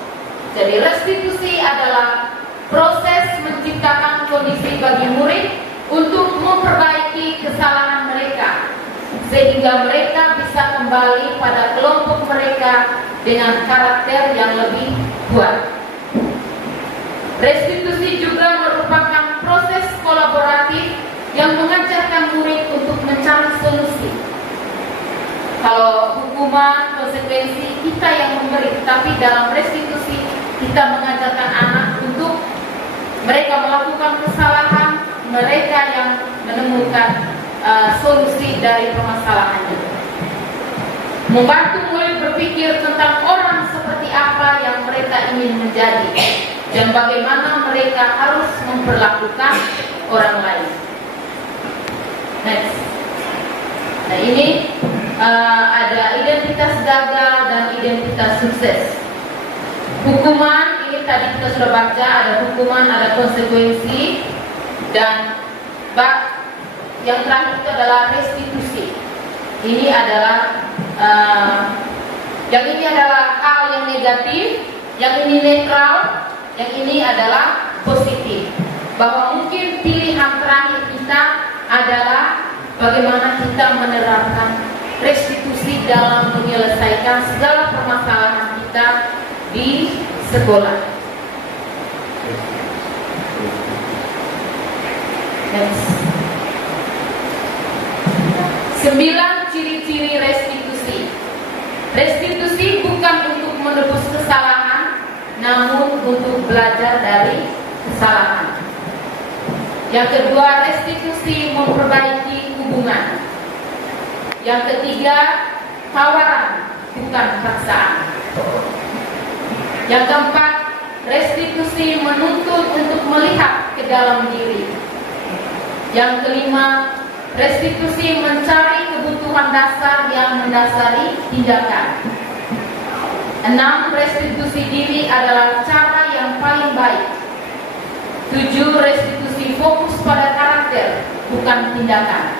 Jadi restitusi adalah proses menciptakan kondisi bagi murid untuk memperbaiki kesalahan mereka, sehingga mereka bisa kembali pada kelompok mereka dengan karakter yang lebih kuat. Restitusi juga merupakan proses kolaboratif yang mengajarkan murid untuk mencari solusi. Kalau hukuman, konsekuensi kita yang memberi, tapi dalam restitusi kita mengajarkan anak untuk mereka melakukan kesalahan, mereka yang menemukan solusi dari permasalahannya. Membantu murid berpikir tentang orang seperti apa yang mereka ingin menjadi dan bagaimana mereka harus memperlakukan orang lain. Next. Nah, ini ada identitas gagal dan identitas sukses. Hukuman ini tadi kita sudah baca, ada hukuman, ada konsekuensi, dan yang terakhir itu adalah restitusi. Ini adalah yang ini adalah hal yang negatif, yang ini netral, yang ini adalah positif. Bahwa mungkin pilihan terakhir kita adalah bagaimana kita menerapkan restitusi dalam menyelesaikan segala permasalahan kita di sekolah. Next. 9 ciri-ciri restitusi. Restitusi bukan untuk menebus kesalahan, namun untuk belajar dari kesalahan. Yang kedua, restitusi memperbaiki hubungan. Yang ketiga, tawaran bukan paksaan. Yang keempat, restitusi menuntut untuk melihat ke dalam diri. Yang kelima, restitusi mencari kebutuhan dasar yang mendasari tindakan. 6. Restitusi diri adalah cara yang paling baik. 7. Restitusi fokus pada karakter, bukan tindakan.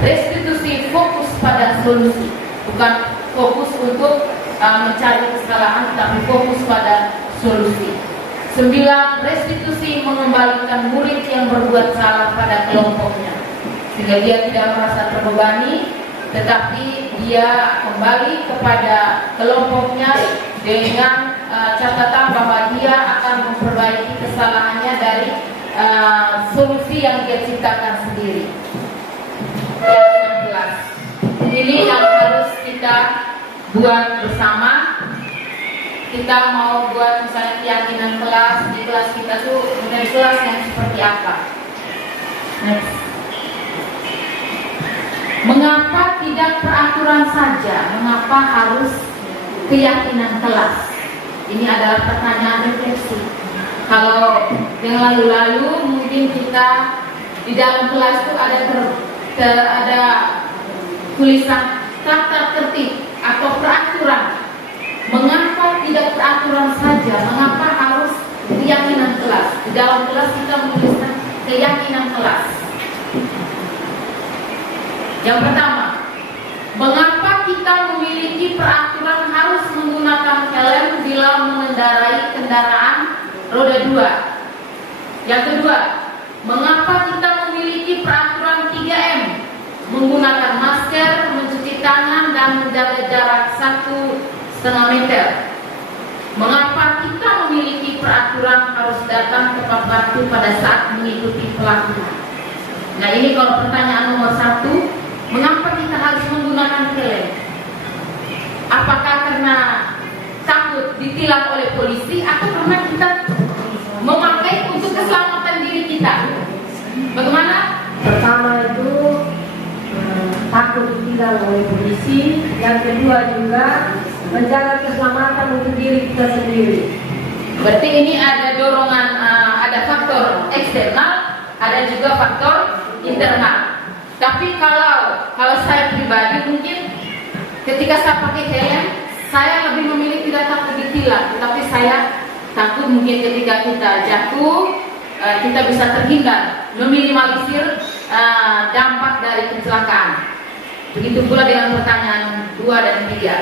Restitusi fokus pada solusi, bukan fokus untuk mencari kesalahan, tapi fokus pada solusi. 9. Restitusi mengembalikan murid yang berbuat salah pada kelompoknya, sehingga dia tidak merasa terbebani, tetapi dia kembali kepada kelompoknya dengan catatan bahwa dia akan memperbaiki kesalahannya dari solusi yang dia ciptakan sendiri. Yang 16. Ini yang harus kita buat bersama. Kita mau buat misalnya keyakinan kelas, di kelas kita tuh menjadi kelas yang seperti apa. Next. Mengapa tidak peraturan saja? Mengapa harus keyakinan kelas? Ini adalah pertanyaan refleksi. Kalau yang lalu-lalu mungkin kita di dalam kelas itu ada tulisan tata tertib atau peraturan. Mengapa tidak peraturan saja? Mengapa harus keyakinan kelas? Di dalam kelas kita menuliskan keyakinan kelas. Yang pertama, mengapa kita memiliki peraturan harus menggunakan helm bila mengendarai kendaraan roda 2? Yang kedua, mengapa kita memiliki peraturan 3M? Menggunakan masker, mencuci tangan, dan menjaga jarak 1,5 meter. Mengapa kita memiliki peraturan harus datang tepat waktu pada saat mengikuti pelatihan? Nah, ini kalau pertanyaan nomor 1, mengapa kita harus menggunakan helm? Apakah karena takut ditilang oleh polisi atau karena kita memakai untuk keselamatan diri kita? Bagaimana? Pertama itu takut ditilang oleh polisi. Yang kedua juga menjaga keselamatan untuk diri kita sendiri. Berarti ini ada dorongan, ada faktor eksternal, ada juga faktor internal. Tapi kalau saya pribadi mungkin ketika saya pakai helm, saya lebih memilih tidak takut ditilang, tetapi saya takut mungkin ketika kita jatuh, kita bisa terhindar, meminimalisir dampak dari kecelakaan. Begitu pula dengan pertanyaan 2 dan 3.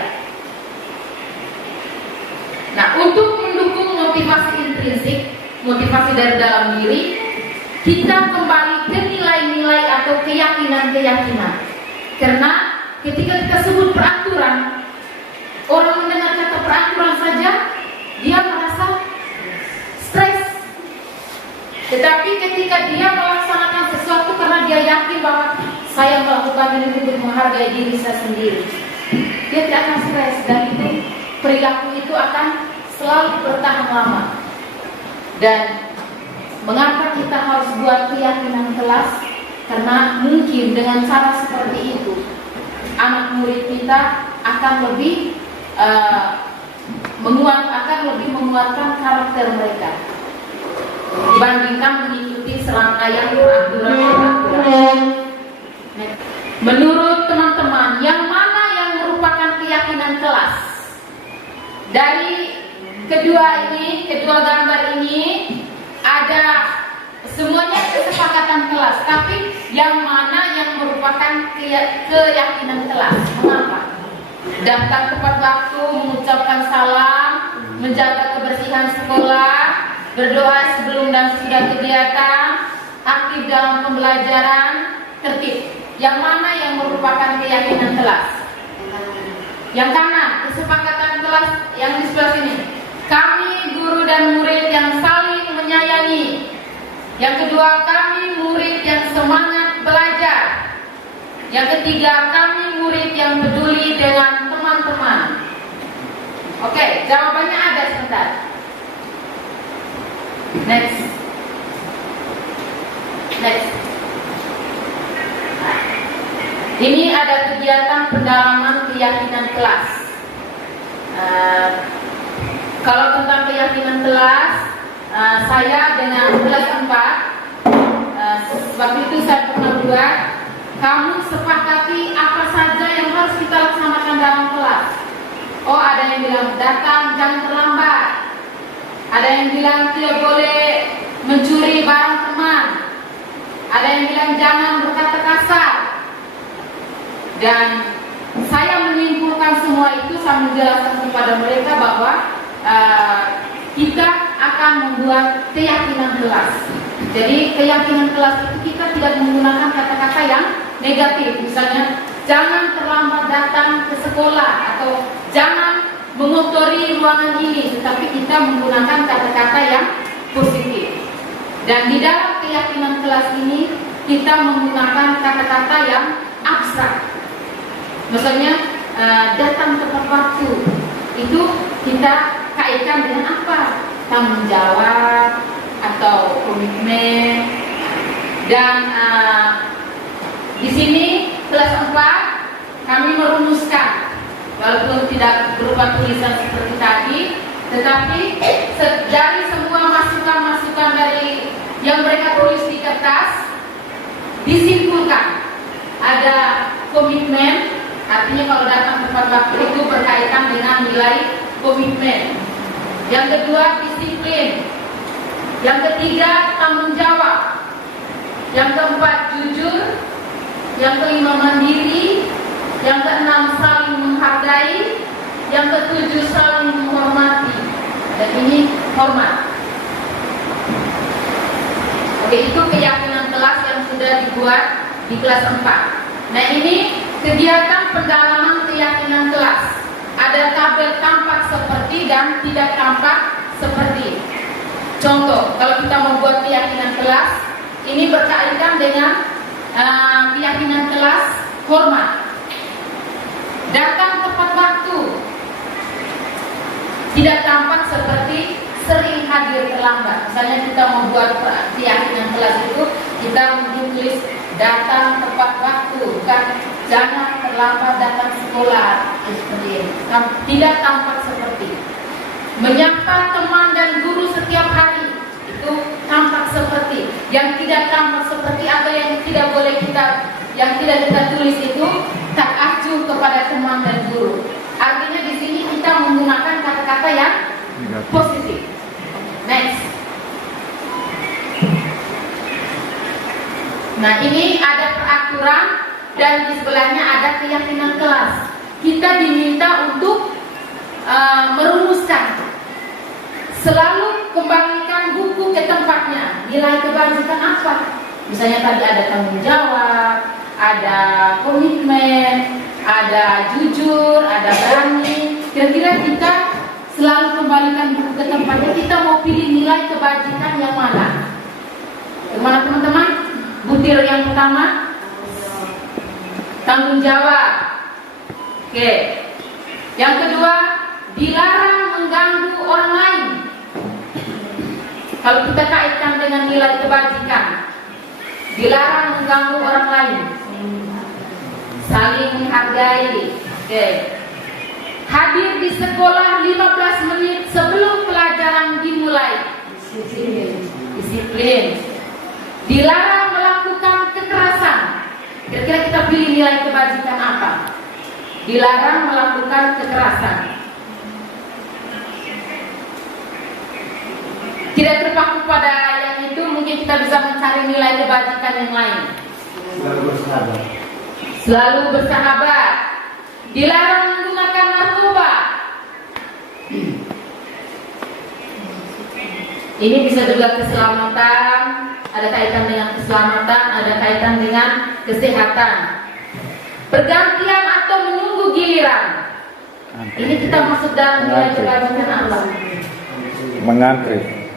Nah, untuk mendukung motivasi intrinsik, motivasi dari dalam diri, kita kembali ke nilai-nilai atau keyakinan-keyakinan. Karena ketika kita sebut peraturan, orang mendengar kata peraturan saja, dia merasa stres. Tetapi ketika dia melaksanakan sesuatu karena dia yakin bahwa saya melakukan ini untuk menghargai diri saya sendiri, dia tidak akan stres, dan itu perilaku itu akan selalu bertahan lama. Dan mengapa kita harus buat keyakinan kelas? Karena mungkin dengan cara seperti itu anak murid kita akan lebih menguatkan karakter mereka dibandingkan mengikuti serangkaian peraturan. Menurut teman-teman, yang mana yang merupakan keyakinan kelas? Dari kedua gambar ini ada semuanya kesepakatan kelas, tapi yang mana yang merupakan keyakinan kelas? Mengapa? Datang tepat waktu, mengucapkan salam, menjaga kebersihan sekolah, berdoa sebelum dan sesudah kegiatan, aktif dalam pembelajaran, tertib. Yang mana yang merupakan keyakinan kelas? Yang kanan, kesepakatan kelas yang di sebelah sini. Kami guru dan murid yang saling menyayangi. Yang kedua, kami murid yang semangat belajar. Yang ketiga, kami murid yang peduli dengan teman-teman. Oke, jawabannya ada sebentar. Next. Ini ada kegiatan pendalaman keyakinan kelas. Kalau tentang keyakinan kelas, saya dengan kelas 4, waktu itu saya pernah buat, kamu sepakati apa saja yang harus kita laksanakan dalam kelas. Oh, ada yang bilang datang jangan terlambat. Ada yang bilang tidak boleh mencuri barang teman. Ada yang bilang jangan berkata kasar. Dan saya menyimpulkan semua itu, saya menjelaskan kepada mereka bahwa kita akan membuat keyakinan kelas. Jadi keyakinan kelas itu kita tidak menggunakan kata-kata yang negatif. Misalnya jangan terlambat datang ke sekolah atau jangan mengotori ruangan ini, tetapi kita menggunakan kata-kata yang positif. Dan di dalam keyakinan kelas ini kita menggunakan kata-kata yang abstrak. Misalnya datang tepat waktu, itu kita kaitkan dengan apa? Tanggung jawab atau komitmen. Dan di sini kelas 4 kami merumuskan, walaupun tidak berupa tulisan seperti tadi, tetapi dari semua masukan-masukan dari yang mereka tulis di kertas, disimpulkan ada komitmen. Artinya kalau datang tepat waktu itu berkaitan dengan nilai komitmen. Yang kedua, disiplin. Yang ketiga, tanggung jawab. Yang keempat, jujur. Yang kelima, mandiri. Yang keenam, saling menghargai. Yang ketujuh, saling menghormati. Dan ini hormat. Oke, itu keyakinan kelas yang sudah dibuat di kelas 4. Nah, ini kegiatan pendalaman keyakinan kelas. Ada tabel tampak seperti dan tidak tampak seperti. Contoh, kalau kita membuat keyakinan kelas, ini berkaitan dengan keyakinan kelas hormat. Datang tepat waktu. Tidak tampak seperti sering hadir terlambat. Misalnya kita membuat keyakinan kelas itu, kita menulis datang tepat waktu, bukan jangan terlambat datang sekolah. Seperti ini. Tidak tampak seperti menyapa teman dan guru setiap hari, itu tampak seperti. Yang tidak tampak seperti atau yang tidak boleh kita tulis itu tak acuh kepada teman dan guru. Artinya di sini kita menggunakan kata-kata yang positif. Next. Nah, ini ada peraturan dan di sebelahnya ada keyakinan kelas. Kita diminta untuk merumuskan. Selalu kembalikan buku ke tempatnya. Nilai kebajikan apa? Misalnya tadi ada tanggung jawab, ada komitmen, ada jujur, ada berani. Kira-kira kita selalu kembalikan buku ke tempatnya. Kita mau pilih nilai kebajikan yang mana? Yang mana teman-teman? Butir yang pertama, tanggung jawab. Oke. Yang kedua, dilarang mengganggu orang lain. Kalau kita kaitkan dengan nilai kebajikan, dilarang mengganggu orang lain, saling menghargai. Oke. Hadir di sekolah 15 menit sebelum pelajaran dimulai. Disiplin. Dilarang melakukan kekerasan. Kira-kira kita pilih nilai kebajikan apa? Dilarang melakukan kekerasan. Tidak terpaku pada yang itu, mungkin kita bisa mencari nilai kebajikan yang lain. Selalu bersahabat. Dilarang menggunakan narkoba. Ini bisa juga keselamatan, ada kaitan dengan keselamatan, ada kaitan dengan kesehatan. Pergantian atau menunggu giliran. Ini kita masuk dalam nilai kebajikan apa? Mengantri.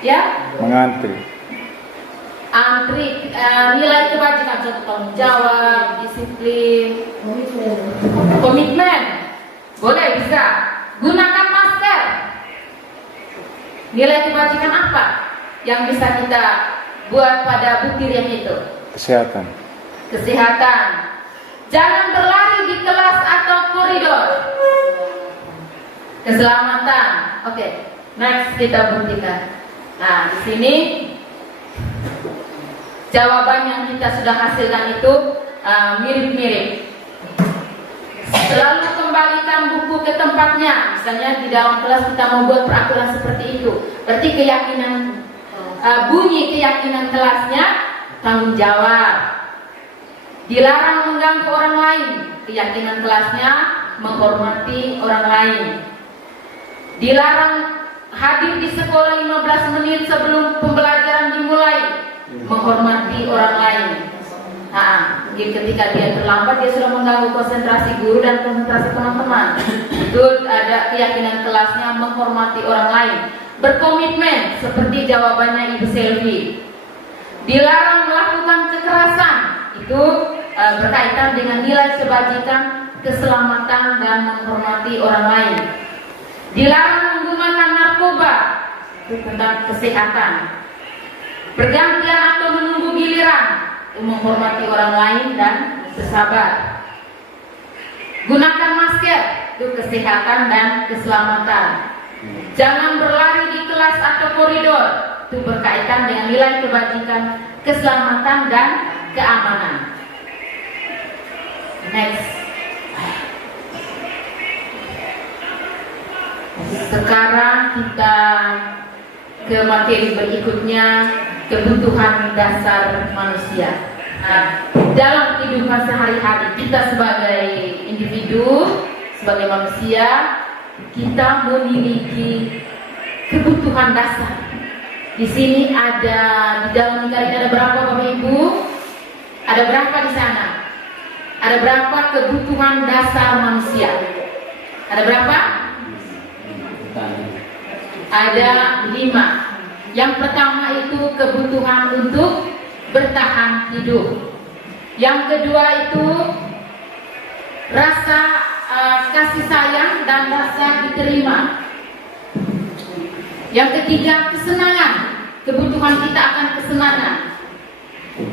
Ya? Mengantri. Antri, nilai kebajikan, contoh tanggung jawab, disiplin, komitmen, boleh, bisa. Gunakan masker. Nilai kebajikan apa yang bisa kita buat pada butir yang itu? Kesehatan. Kesehatan. Jangan berlari di kelas atau koridor. Keselamatan. Oke, next kita buktikan. Nah, di sini jawaban yang kita sudah hasilkan itu mirip-mirip. Selalu kembalikan buku ke tempatnya. Misalnya di dalam kelas kita membuat peraturan seperti itu. Berarti keyakinan bunyi keyakinan kelasnya tanggung jawab. Dilarang mengganggu orang lain. Keyakinan kelasnya menghormati orang lain. Dilarang hadir di sekolah 15 menit sebelum pembelajaran dimulai. Menghormati orang lain. Nah, mungkin ketika dia terlambat dia sudah mengganggu konsentrasi guru dan konsentrasi teman-teman. Itu ada keyakinan kelasnya menghormati orang lain. Berkomitmen seperti jawabannya Ibu Selvi. Dilarang melakukan kekerasan. Itu berkaitan dengan nilai kebajikan, keselamatan dan menghormati orang lain. Dilarang menggunakan narkoba. Itu tentang kesehatan. Pergantian atau menunggu giliran. Menghormati orang lain dan bersahabat. Gunakan masker, itu kesehatan dan keselamatan. Jangan berlari di kelas atau koridor, itu berkaitan dengan nilai kebajikan, keselamatan dan keamanan. Next. Sekarang kita ke materi berikutnya, kebutuhan dasar manusia. Nah, dalam kehidupan sehari-hari kita sebagai individu, sebagai manusia, kita memiliki kebutuhan dasar. Di sini ada, di dalam tingkat ini ada berapa Bapak Ibu? Ada berapa di sana? Ada berapa kebutuhan dasar manusia? Ada berapa? Ada 5. Yang pertama itu kebutuhan untuk bertahan hidup. Yang kedua itu rasa kasih sayang dan rasa diterima. Yang ketiga kesenangan. Kebutuhan kita akan kesenangan.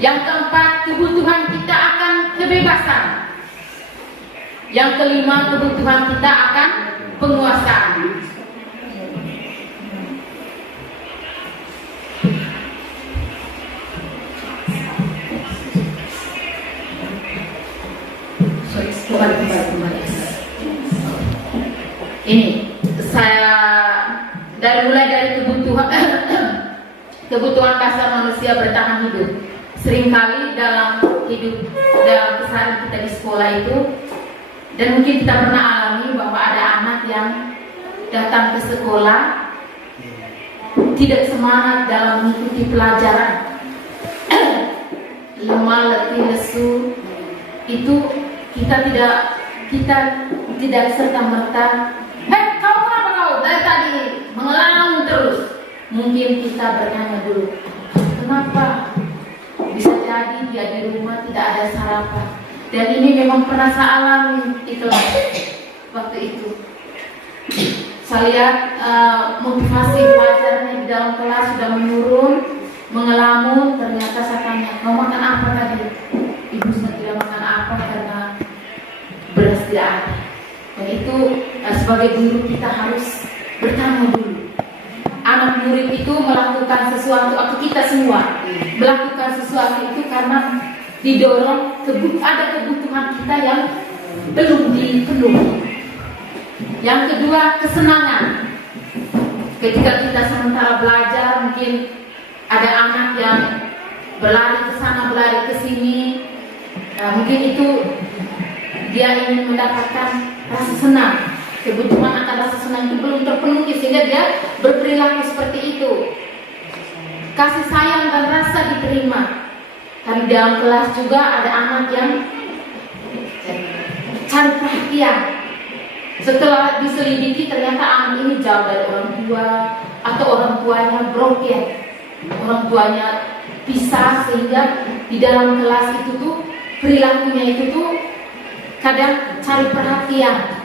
Yang keempat kebutuhan kita akan kebebasan. Yang kelima kebutuhan kita akan penguasaan. Kembali. Ini saya mulai dari kebutuhan dasar manusia bertahan hidup. Seringkali dalam keseharian kita di sekolah itu, dan mungkin kita pernah alami bahwa ada anak yang datang ke sekolah tidak semangat dalam mengikuti pelajaran, lemah, letih, lesu. Itu kita tidak serta merta, kamu kenapa kau? terus. Mungkin kita bertanya dulu, kenapa? Bisa jadi dia di rumah tidak ada sarapan. Dan ini memang pernah saya alami di kelas waktu itu. Saya lihat motivasi pelajarnya di dalam kelas sudah menurun, mengelamun. Ternyata saya tanya, mau makan apa tadi? Ibu saya tidak makan apa karena beras tidak ada. Dan itu sebagai guru kita harus bertanya dulu. Anak murid itu melakukan sesuatu, atau kita semua melakukan sesuatu itu karena didorong ada kebutuhan kita yang belum dipenuhi. Yang kedua, kesenangan. Ketika kita sementara belajar, mungkin ada anak yang berlari ke sana, berlari ke sini. Mungkin itu dia ingin mendapatkan rasa senang. Kebutuhan akan rasa senang itu belum terpenuhi sehingga dia berperilaku seperti itu. Kasih sayang dan rasa diterima. Tapi dalam kelas juga ada anak yang cari perhatian. Setelah diselidiki ternyata anak ini jauh dari orang tua atau orang tuanya broken, orang tuanya pisah, sehingga di dalam kelas itu tuh perilakunya itu tuh kadang cari perhatian.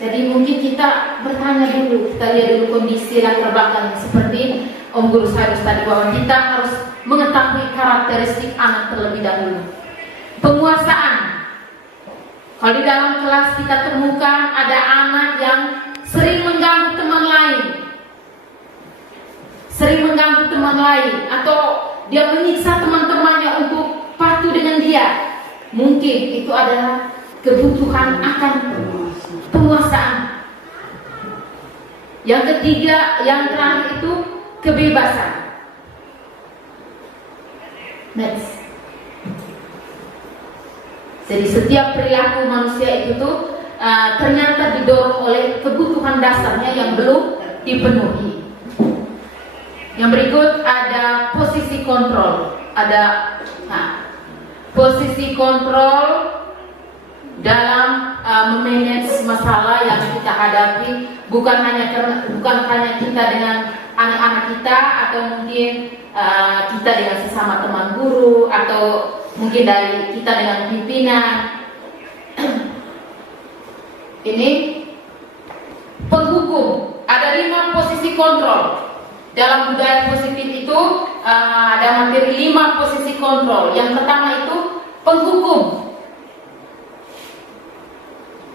Jadi mungkin kita bertanya dulu, kita lihat dulu kondisi latar belakang seperti Om Guru saya tadi, bahwa kita harus mengetahui karakteristik anak terlebih dahulu. Penguasaan. Kalau di dalam kelas kita temukan ada anak yang sering mengganggu teman lain, atau dia menyiksa teman-temannya untuk patuh dengan dia, mungkin itu adalah kebutuhan akan penguasaan. Yang ketiga, yang terakhir itu kebebasan. Next. Jadi setiap perilaku manusia itu tuh ternyata didorong oleh kebutuhan dasarnya yang belum dipenuhi. Yang berikut ada posisi kontrol. Posisi kontrol dalam memanage masalah yang kita hadapi, bukan hanya kita dengan anak-anak kita, atau mungkin kita dengan sesama teman guru, atau mungkin dari kita dengan pimpinan. Ini penghukum. Ada 5 posisi kontrol. Dalam budaya positif itu ada materi 5 posisi kontrol. Yang pertama itu penghukum.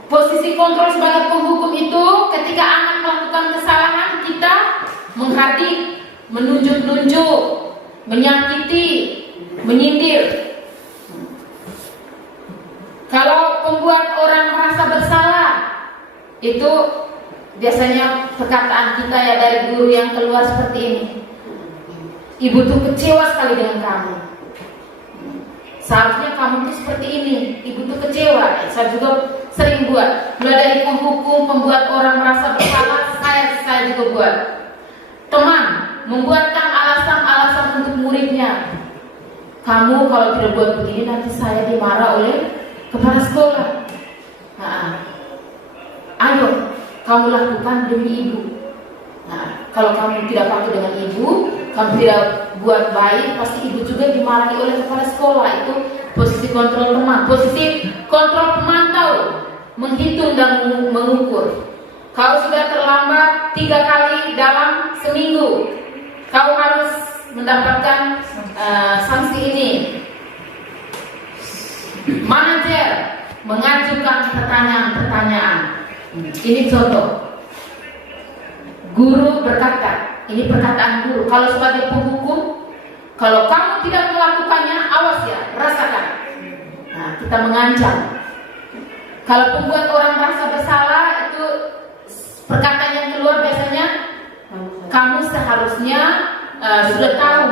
Posisi kontrol sebagai penghukum itu ketika anak melakukan kesalahan, kita menghadik, menunjuk-nunjuk, menyakiti, menyindir. Kalau pembuat orang merasa bersalah, itu biasanya perkataan kita ya dari guru yang keluar seperti ini. Ibu tuh kecewa sekali dengan kamu. Seharusnya kamu tuh seperti ini. Ibu tuh kecewa. Saya juga sering buat. Mulai dari penghukum, pembuat orang merasa bersalah, saya juga buat. Teman membuatkan alasan-alasan untuk muridnya. Kamu kalau tidak buat begini nanti saya dimarah oleh kepala sekolah. Ayo kamu lakukan demi ibu. Kalau kamu tidak patuh dengan ibu, kamu tidak buat baik, pasti ibu juga dimarahi oleh kepala sekolah. Itu posisi kontrol teman. Posisi kontrol pemantau, menghitung dan mengukur. Kau sudah terlambat 3 kali dalam seminggu, kau harus mendapatkan sanksi ini. Manajer mengajukan pertanyaan-pertanyaan. Ini contoh. Guru berkata, ini perkataan guru. Kalau sebagai penghukum, kalau kamu tidak melakukannya, awas ya, rasakan. Kita mengancam. Kalau pembuat orang merasa bersalah, itu perkataan yang keluar biasanya, kamu seharusnya sudah tahu.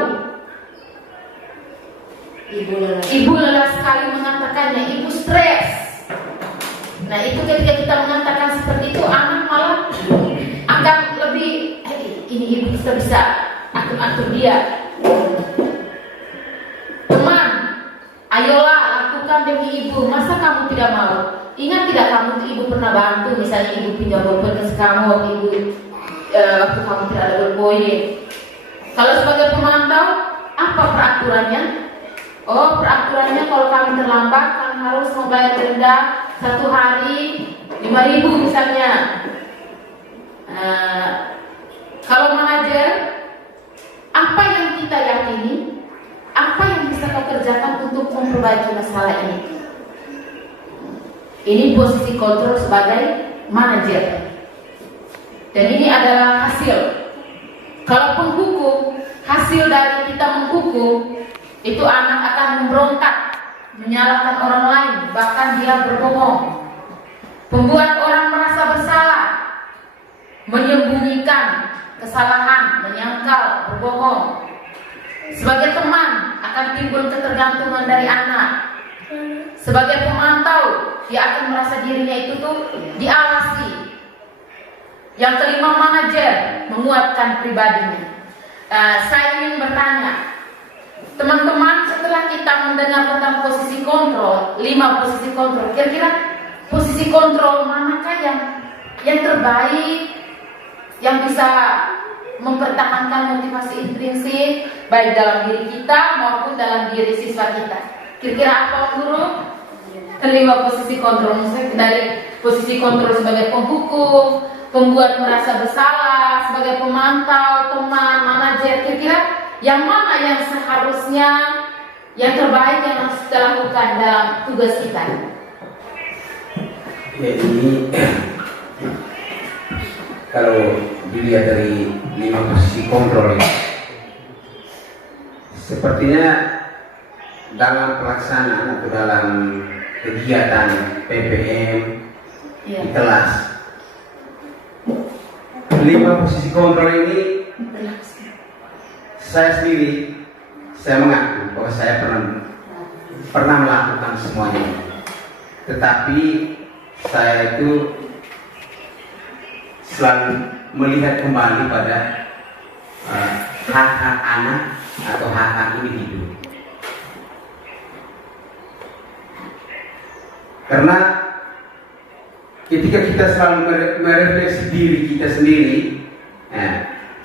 Ibu lelah sekali mengatakannya, ibu stres. Nah itu ketika kita mengatakan seperti itu, anak malah akan lebih, ini ibu bisa atur dia. Teman, ayolah lakukan demi ibu. Masa kamu tidak mau? Ingat tidak kamu ibu pernah bantu, misalnya ibu pinjam pulpen ke kamu waktu ibu waktu kamu tidak ada berproyek. Kalau sebagai pemantau, apa peraturannya? Oh, peraturannya kalau kami terlambat, kami harus membayar denda 1 hari 5.000 misalnya. Kalau manajer, apa yang kita yakini, apa yang bisa kau kerjakan untuk memperbaiki masalah ini? Ini posisi kontrol sebagai manajer. Dan ini adalah hasil. Kalau penghukum, hasil dari kita menghukum, itu anak akan memberontak, menyalahkan orang lain, bahkan dia berbohong, membuat orang merasa bersalah, menyembunyikan kesalahan, menyangkal, berbohong. Sebagai teman akan timbul ketergantungan dari anak. Sebagai pemantau, dia akan merasa dirinya itu tuh diawasi. Yang kelima, manajer, menguatkan pribadinya. Saya ingin bertanya, teman-teman, setelah kita mendengar tentang posisi kontrol, 5 posisi kontrol, kira-kira posisi kontrol manakah yang terbaik, yang bisa mempertahankan motivasi intrinsik baik dalam diri kita maupun dalam diri siswa kita? Kira-kira apa, guru? Kelima posisi kontrol, misalnya dari posisi kontrol sebagai penghukum, pembuat merasa bersalah, sebagai pemantau, teman, manajer, kira-kira yang mana yang seharusnya yang terbaik yang harus kita lakukan dalam tugas kita? Ya, ini kalau dilihat dari 5 posisi kontrol ini, sepertinya dalam pelaksanaan atau dalam kegiatan PPM di kelas, 5 posisi kontrol ini saya sendiri, saya mengaku bahwa saya pernah melakukan semuanya, tetapi saya itu selalu melihat kembali pada hak-hak anak atau hak-hak individu. Karena ketika kita selalu merefleksi diri kita sendiri,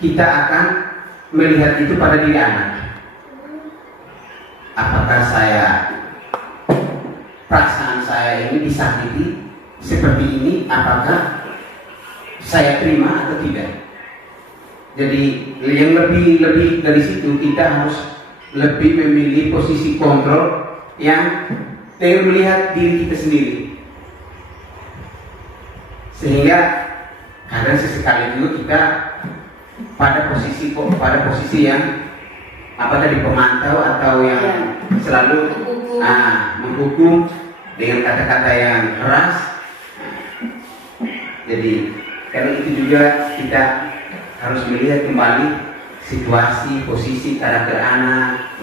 kita akan melihat itu pada diri anak. Apakah perasaan saya ini disakiti seperti ini? Apakah saya terima atau tidak? Jadi yang lebih dari situ, kita harus lebih memilih posisi kontrol yang dengan melihat diri kita sendiri, sehingga kadang sesekali juga kita pada posisi yang pemantau atau yang selalu menghukum dengan kata-kata yang keras. Jadi karena itu juga kita harus melihat kembali situasi, posisi, karakter anak.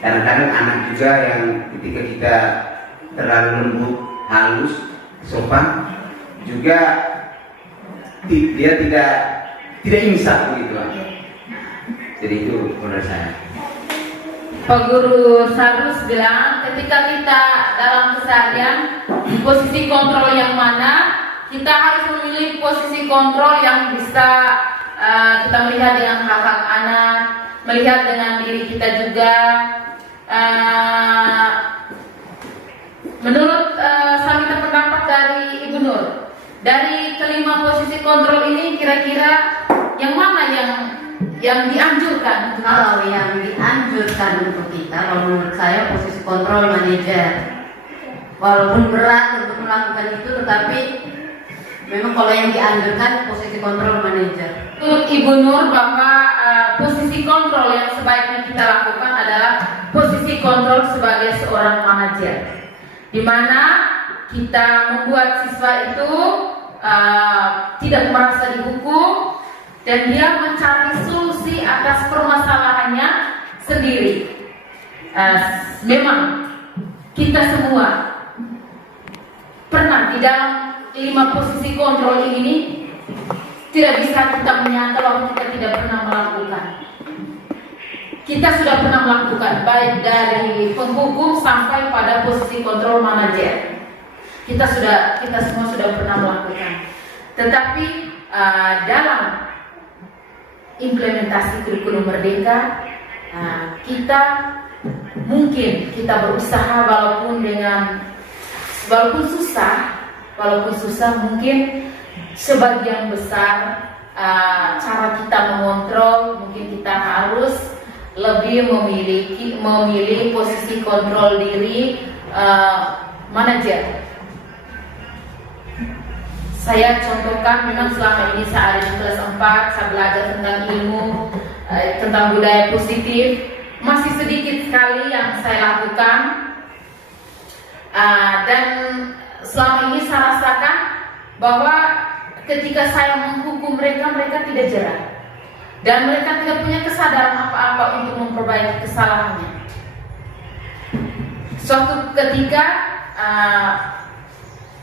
Kadang-kadang anak juga yang ketika kita terlalu lembut, halus, sopan, juga dia tidak insaf begitu. Jadi itu menurut saya. Pak Guru Sarus bilang, ketika kita dalam keseharian posisi kontrol yang mana, kita harus memilih posisi kontrol yang bisa kita melihat dengan hak-hak anak, melihat dengan diri kita juga. Menurut saya minta pendapat dari Ibu Nur, dari kelima posisi kontrol ini kira-kira yang mana yang dianjurkan? Kalau yang dianjurkan untuk kita, kalau menurut saya posisi kontrol manajer. Walaupun berat untuk melakukan itu, tetapi memang kalau yang dianjurkan posisi kontrol manajer. Menurut Ibu Nur bahwa posisi kontrol yang sebaiknya kita lakukan adalah posisi kontrol sebagai seorang manajer, di mana kita membuat siswa itu tidak merasa dihukum dan dia mencari solusi atas permasalahannya sendiri. Memang kita semua pernah di dalam 5 posisi kontrol ini, tidak bisa kita menyangka bahwa kita tidak pernah melakukan. Kita sudah pernah melakukan, baik dari penghukum sampai pada posisi kontrol manajer. Kita semua sudah pernah melakukan. Tetapi dalam implementasi kurikulum merdeka, kita berusaha walaupun susah mungkin sebagian besar cara kita mengontrol, mungkin kita harus lebih memilih posisi kontrol diri manajer. Saya contohkan, memang selama ini saya ada di kelas 4, saya belajar tentang ilmu, tentang budaya positif. Masih sedikit sekali yang saya lakukan, dan selama ini saya rasakan bahwa ketika saya menghukum mereka, mereka tidak jerah, dan mereka tidak punya kesadaran apa-apa untuk memperbaiki kesalahannya. Suatu ketika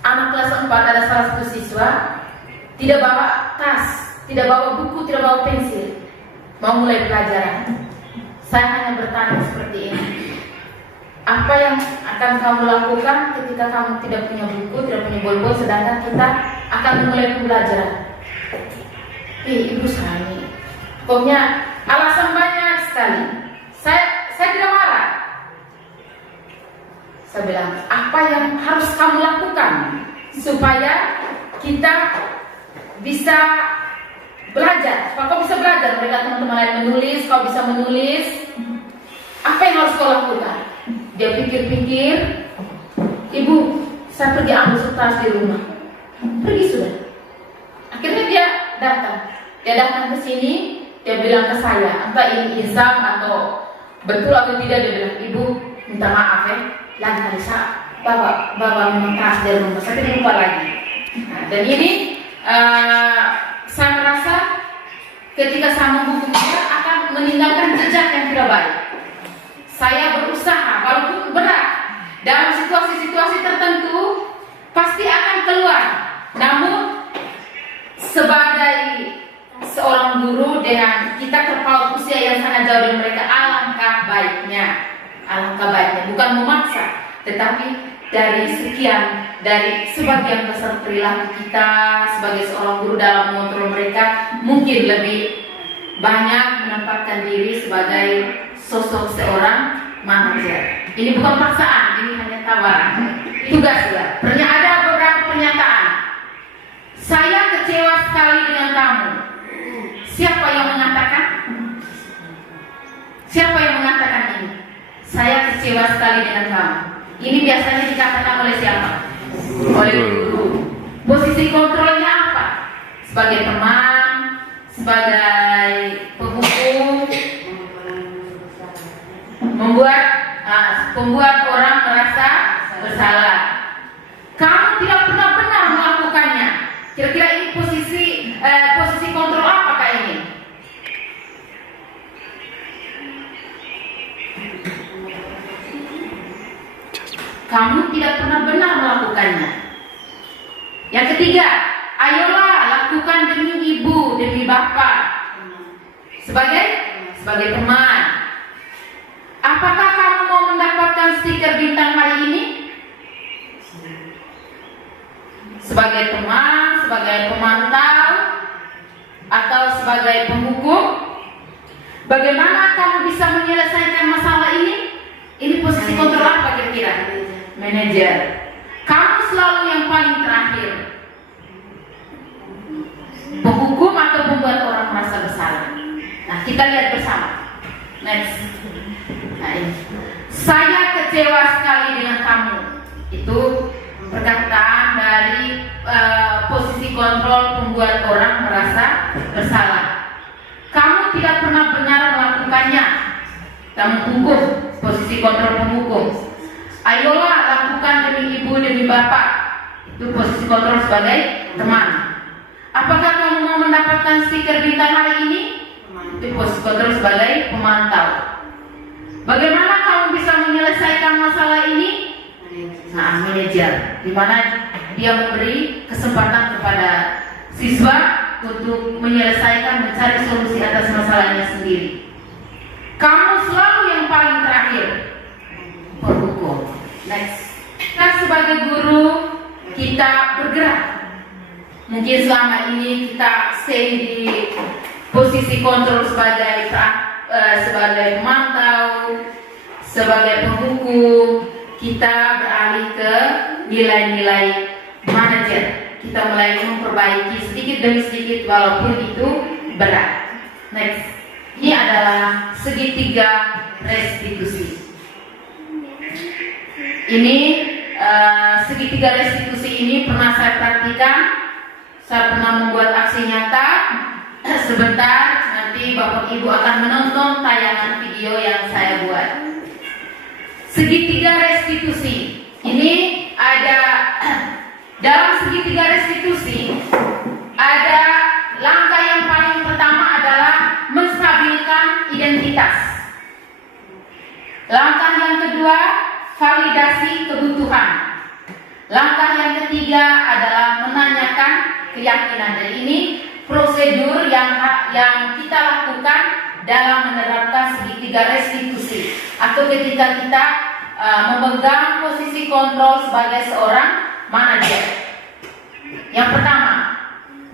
anak kelas 4, ada salah satu siswa tidak bawa tas, tidak bawa buku, tidak bawa pensil, mau mulai pelajaran. Saya hanya bertanya seperti ini, apa yang akan kamu lakukan ketika kamu tidak punya buku, tidak punya bolpen, sedangkan kita akan memulai pembelajaran? Ibu Sani, pokoknya alasan banyak sekali. Saya tidak marah. Saya bilang, apa yang harus kamu lakukan supaya kita bisa belajar? Supaya kau bisa belajar, mereka teman-teman lain menulis, kau bisa menulis. Apa yang harus kau lakukan? Dia pikir-pikir, ibu, saya pergi ambil tas di rumah. Pergi sudah. Akhirnya dia datang ke sini, dia bilang ke saya, entah ini insaf atau betul atau tidak, dia bilang, ibu, minta maaf ya. Lain kali bawa memang tas dari rumah, saya tidak lupa lagi. Dan ini saya merasa ketika saya menghukum dia akan meninggalkan jejak yang tidak baik. Saya berusaha, walaupun berat, dalam situasi-situasi tertentu pasti akan keluar. Namun sebagai seorang guru dengan kita terpaut usia yang sangat jauh dari mereka, alangkah baiknya, bukan memaksa, tetapi dari sebagian besar perilaku kita sebagai seorang guru dalam mengontrol mereka, mungkin lebih banyak menempatkan diri sebagai sosok seorang manajer. Ini bukan paksaan, ini hanya tawaran. Tugas juga. Ada beberapa pernyataan. Saya kecewa sekali dengan kamu. Siapa yang mengatakan? Siapa yang mengatakan ini? Saya kecewa sekali dengan kamu. Ini biasanya dikatakan oleh siapa? Oleh guru. Posisi kontrolnya apa? Sebagai teman, sebagai penghukum, membuat orang merasa bersalah. Kamu tidak pernah benar melakukannya. Kira-kira ini posisi kontrol apakah ini? Kamu tidak pernah benar melakukannya. Yang ketiga, ayolah lakukan demi ibu, demi bapak. Sebagai teman. Apakah kamu mau mendapatkan stiker bintang hari ini? Sebagai teman, sebagai pemantau, atau sebagai penghukum? Bagaimana kamu bisa menyelesaikan masalah ini? Ini posisi kontrol apa kira-kira? Manajer. Kamu selalu yang paling terakhir. Penghukum atau membuat orang merasa bersalah. Nah, kita lihat bersama. Next. Nah, ini. Saya kecewa sekali dengan kamu. Itu perkataan dari posisi kontrol membuat orang merasa bersalah. Kamu tidak pernah benar melakukannya. Kamu hukum, posisi kontrol penghukum. Ayolah lakukan demi ibu, demi bapak. Itu posisi kontrol sebagai teman. Apakah kamu mau mendapatkan stiker bintang hari ini? Itu posisi kontrol sebagai pemantau. Bagaimana kamu bisa menyelesaikan masalah ini? Nah, manajer, di mana dia memberi kesempatan kepada siswa untuk menyelesaikan, mencari solusi atas masalahnya sendiri. Kamu selalu yang paling terakhir. Berhukum. Next. Kita sebagai guru, kita bergerak. Mungkin selama ini kita stay di posisi kontrol sebagai pemantau, sebagai penghukum, kita beralih ke nilai-nilai manajer. Kita mulai memperbaiki sedikit demi sedikit walaupun itu berat. Next, ini adalah segitiga restitusi. Ini segitiga restitusi ini pernah saya praktikan. Saya pernah membuat aksi nyata. Sebentar nanti Bapak Ibu akan menonton tayangan video yang saya buat. Segitiga restitusi ini ada dalam segitiga restitusi ada langkah yang paling pertama adalah menstabilkan identitas. Langkah yang kedua, validasi kebutuhan. Langkah yang ketiga adalah menanyakan keyakinan. Dan ini prosedur yang kita lakukan dalam menerapkan segitiga restitusi atau ketika kita memegang posisi kontrol sebagai seorang manajer. Yang pertama,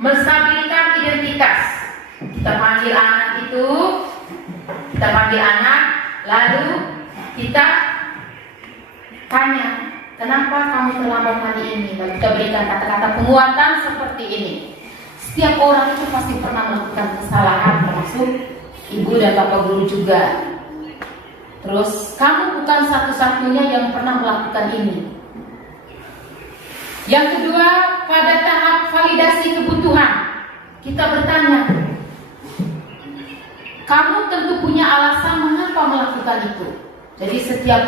menstabilkan identitas. Kita panggil anak, lalu kita tanya, kenapa kamu terlambat hari ini? Lalu kita berikan kata-kata penguatan seperti ini. Setiap orang itu pasti pernah melakukan kesalahan, termasuk ibu dan bapak guru juga. Terus kamu bukan satu-satunya yang pernah melakukan ini. Yang kedua, pada tahap validasi kebutuhan, kita bertanya, kamu tentu punya alasan mengapa melakukan itu. Jadi setiap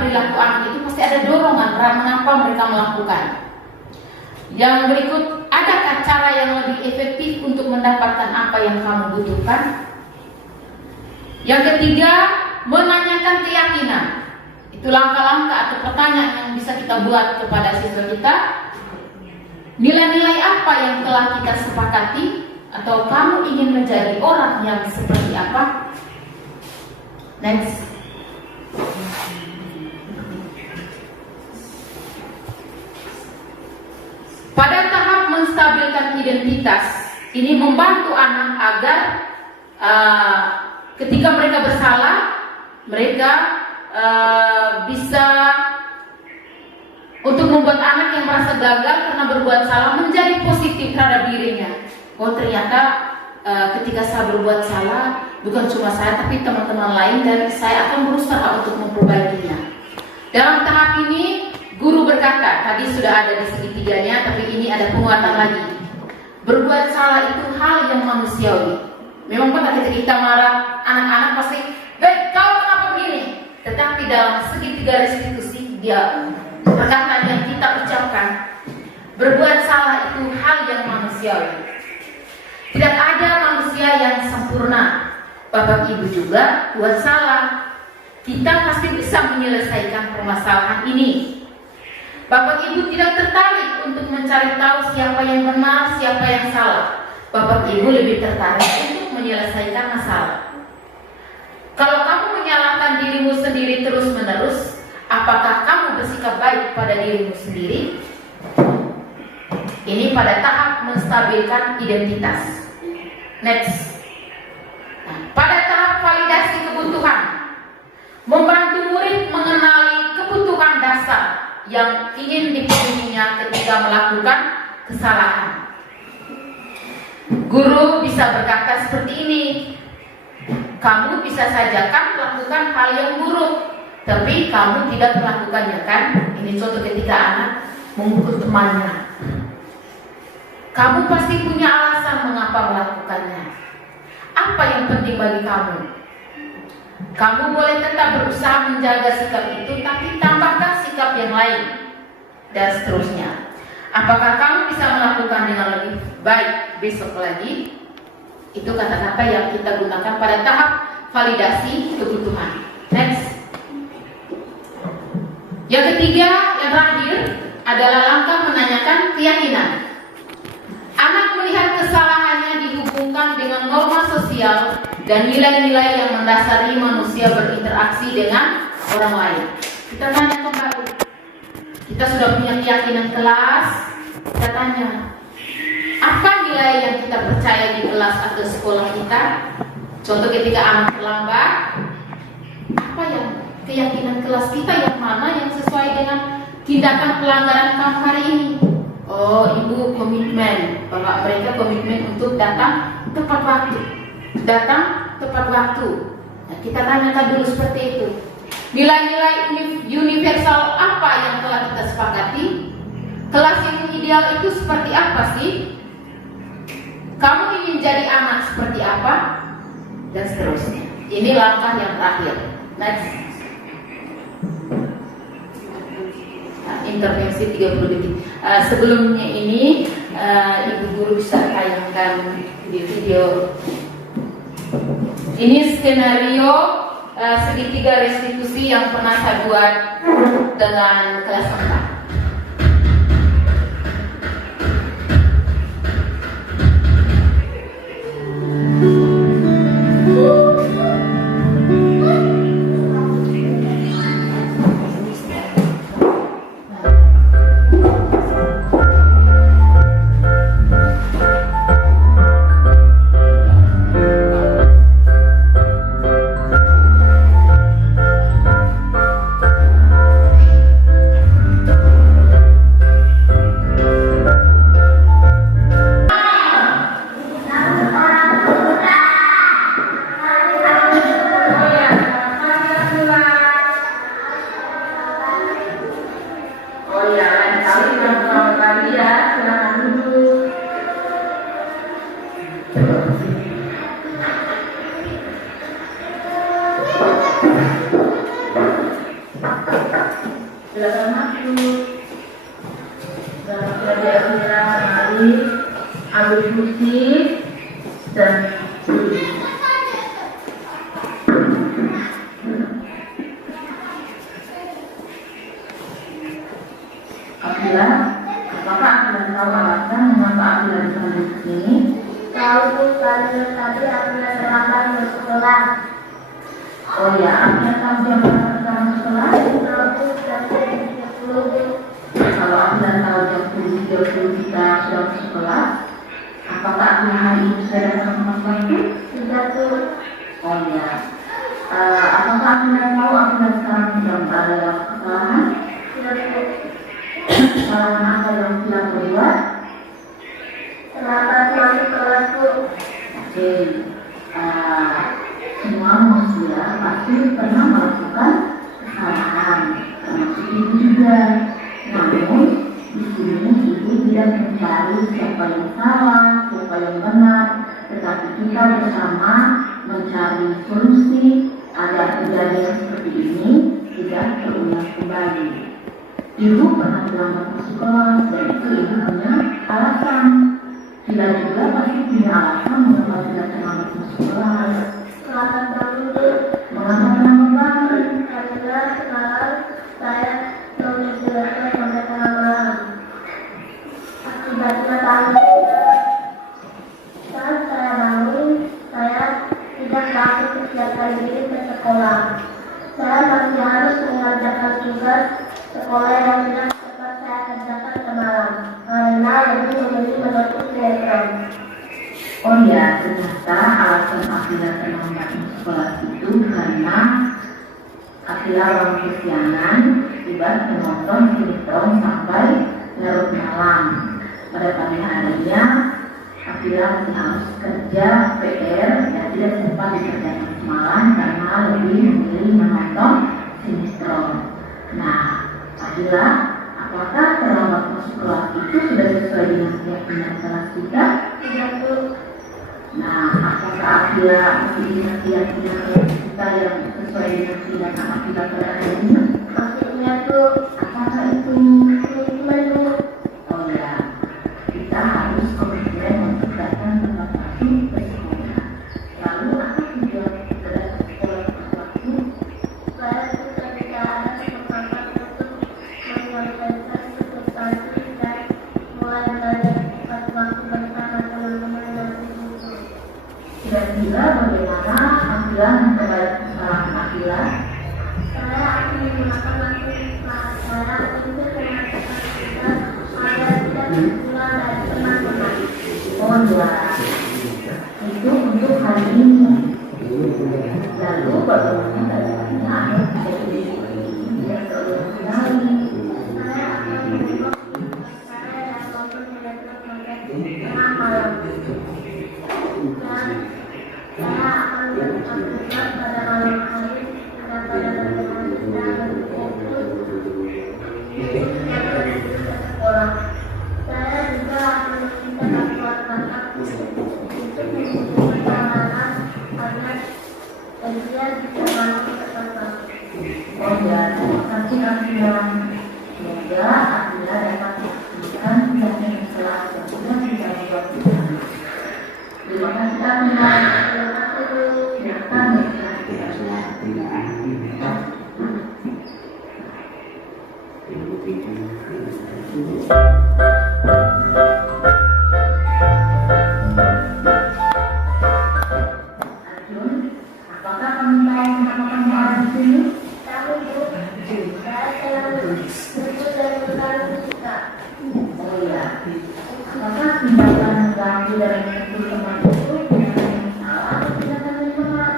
perilaku anak itu pasti ada dorongan mengapa mereka melakukan. Yang berikut, adakah cara yang lebih efektif untuk mendapatkan apa yang kamu butuhkan? Yang ketiga, menanyakan keyakinan. Itu langkah-langkah atau pertanyaan yang bisa kita buat kepada siswa kita. Nilai-nilai apa yang telah kita sepakati? Atau kamu ingin menjadi orang yang seperti apa? Next. Pada tahap menstabilkan identitas, ini membantu anak agar ketika mereka bersalah, mereka bisa untuk membuat anak yang merasa gagal karena berbuat salah menjadi positif terhadap dirinya. Oh ternyata ketika saya berbuat salah, bukan cuma saya tapi teman-teman lain, dan saya akan berusaha untuk memperbaikinya. Dalam tahap ini, guru berkata, tadi sudah ada di segitiganya, tapi ini ada penguatan lagi. Berbuat salah itu hal yang manusiawi. Memang pada ketika kita marah, anak-anak pasti, kau kenapa begini? Tetapi dalam segitiga restitusi, dia perkataan yang kita ucapkan, berbuat salah itu hal yang manusiawi. Tidak ada manusia yang sempurna. Bapak Ibu juga buat salah. Kita pasti bisa menyelesaikan permasalahan ini. Bapak Ibu tidak tertarik untuk mencari tahu siapa yang benar, siapa yang salah. Bapak Ibu lebih tertarik untuk menyelesaikan masalah. Kalau kamu menyalahkan dirimu sendiri terus-menerus, apakah kamu bersikap baik pada dirimu sendiri? Ini pada tahap menstabilkan identitas. Next. Nah, pada tahap validasi kebutuhan, membantu murid mengenali kebutuhan dasar yang ingin dipenuhinya ketika melakukan kesalahan. Guru bisa berkata seperti ini, kamu bisa saja kan melakukan hal yang buruk, tapi kamu tidak melakukannya kan? Ini contoh ketika anak memukul temannya. Kamu pasti punya alasan mengapa melakukannya. Apa yang penting bagi kamu? Kamu boleh tetap berusaha menjaga sikap itu, tapi tambahkan sikap yang lain, dan seterusnya. Apakah kamu bisa melakukan dengan lebih baik besok lagi? Itu kata-kata yang kita gunakan pada tahap validasi kebutuhan. Next. Yang ketiga, yang terakhir adalah langkah menanyakan keyakinan. Anak melihat kesalahannya dihubungkan dengan norma sosial dan nilai-nilai yang mendasari manusia berinteraksi dengan orang lain. Kita tanya kembali. Kita sudah punya keyakinan kelas. Kita tanya, apa nilai yang kita percaya di kelas atau sekolah kita. Contoh ketika anak terlambat, apa yang keyakinan kelas kita yang mana yang sesuai dengan tindakan pelanggaran KAM hari ini. Oh, ibu komitmen, bapak mereka komitmen untuk datang tepat waktu. Datang tepat waktu. Nah, kita tanyakan dulu seperti itu. Nilai-nilai universal apa yang telah kita sepakati? Kelas yang ideal itu seperti apa sih? Kamu ingin jadi anak seperti apa? Dan seterusnya. Ini langkah yang terakhir. Next. Intervensi 30 detik. Sebelumnya ini ibu guru bisa tayangkan di video. Ini skenario segitiga restitusi yang pernah saya buat dengan kelas 4. itu bagaimana caranya agar bisa tidak terulang kembali. Saya akan menengok saya dan maupun mendengar tengah malam. Dan saya akan bertakwa pada malam hari dan pada renungan kita yaitu yang menuju ke sekolah. Saya juga akan meminta bantuan kakak untuk menghubungi perjalanan agar dia bisa masuk ke tempat. Oh ya, terima kasih Akila. Semoga Akila dapat melakukan tugasnya yang telah dan bisa membuat kita. Terima kasih Akila. Terima kasih guru. Silakan ya. Arjun, apakah kamu tahu kenapa kamu ada di sini? Tahu Bu, saya senang berburu dan bermain musika. Oh iya, apakah tindakan mengganggu dan memukul teman itu salah atau tindakan yang benar?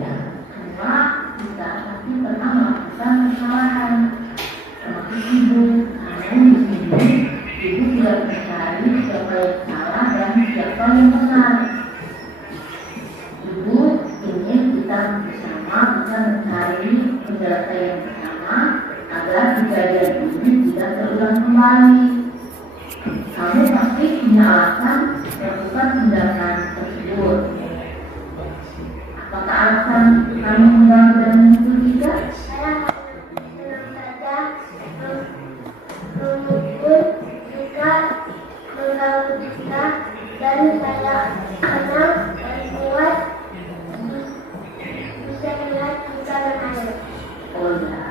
Ya, semua kita pasti pernah melakukan kesalahan. Termasuk ibu, namun di sini ibu tidak mencari siapa yang salah dan siapa yang benar. Ibu ingin kita bersama bisa mencari penyelesaian bersama agar kejadian ini tidak terulang kembali. Kamu pasti punya alasan melakukan tindakan tersebut. Apakah alasan kamu mengganggu dan memukul juga? Saya senang saja memukul jika mengganggu jika dan saya senang dan kuat bisa melihat jika bermain. Oh ya,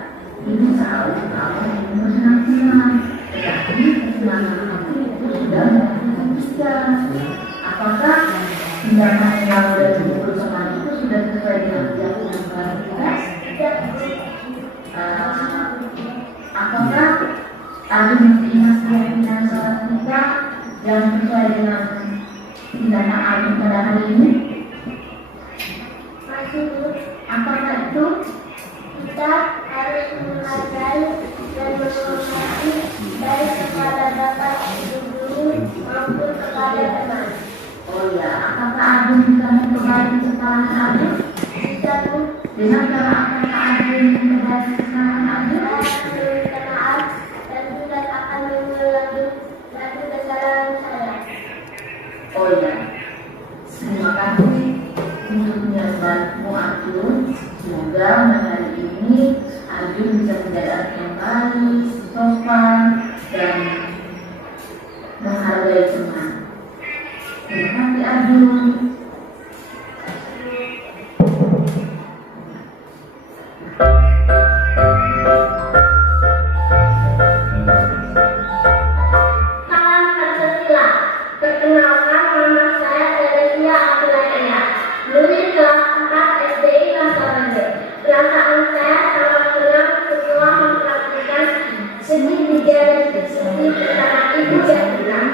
ibu tahu kamu ingin bersenang-senang, tetapi kesenangan kamu itu sudah melakukan juga. Apakah tindakan yang sudah dimukul teman itu sudah sesuai dengan keyakinan baru kita? Tidak Bu. Apakah ada mungkin keyakinan sholat kita yang sesuai dengan tindakan Arjun pada hari ini? Masih Bu, Apakah itu? kita harus menghargai dan menghormati baik kepada bapak ibu guru maupun kepada teman. Oh ya, apakah Arjun bisa memperbaiki kesalahan Arjun? Bisa Bu, Dengan cara apakah Arjun memperbaiki kesalahan Arjun? saya akan meminta maaf dan tidak akan mengulangi lagi kesalahan saya. Oh ya, terima kasih untuk niatmu Arjun. Semoga hari ini Arjun bisa menjadi anak yang baik, sopan, dan menghargai teman. Terima kasih Arjun. Salam Pancasila. Perkenalkan, nama saya Teresia Abdullah. Lulus kelas 4 SDI Kasarande. Perasaan saya sangat senang setelah mempraktikkan seni budaya diskusi bersama ibu dan teman.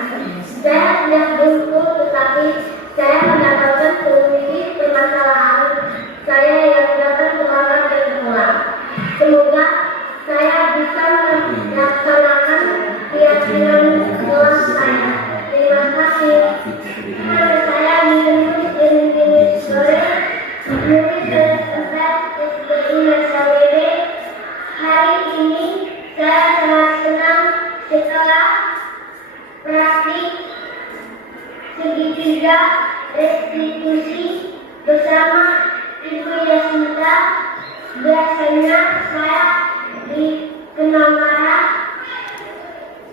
Saya tidak bungkul, tetapi saya mendapatkan solusi permasalahan saya yang dapat berulang dan berulang. Semoga saya bisa melaksanakan keyakinan sekolah saya. Terima kasih. Nama saya Gini Sore, murid kelas 4 SDI Masawewe. Hari ini saya sangat senang setelah praktik segitiga restitusi bersama Ibu Yasinta. Biasanya saya dikenal marah,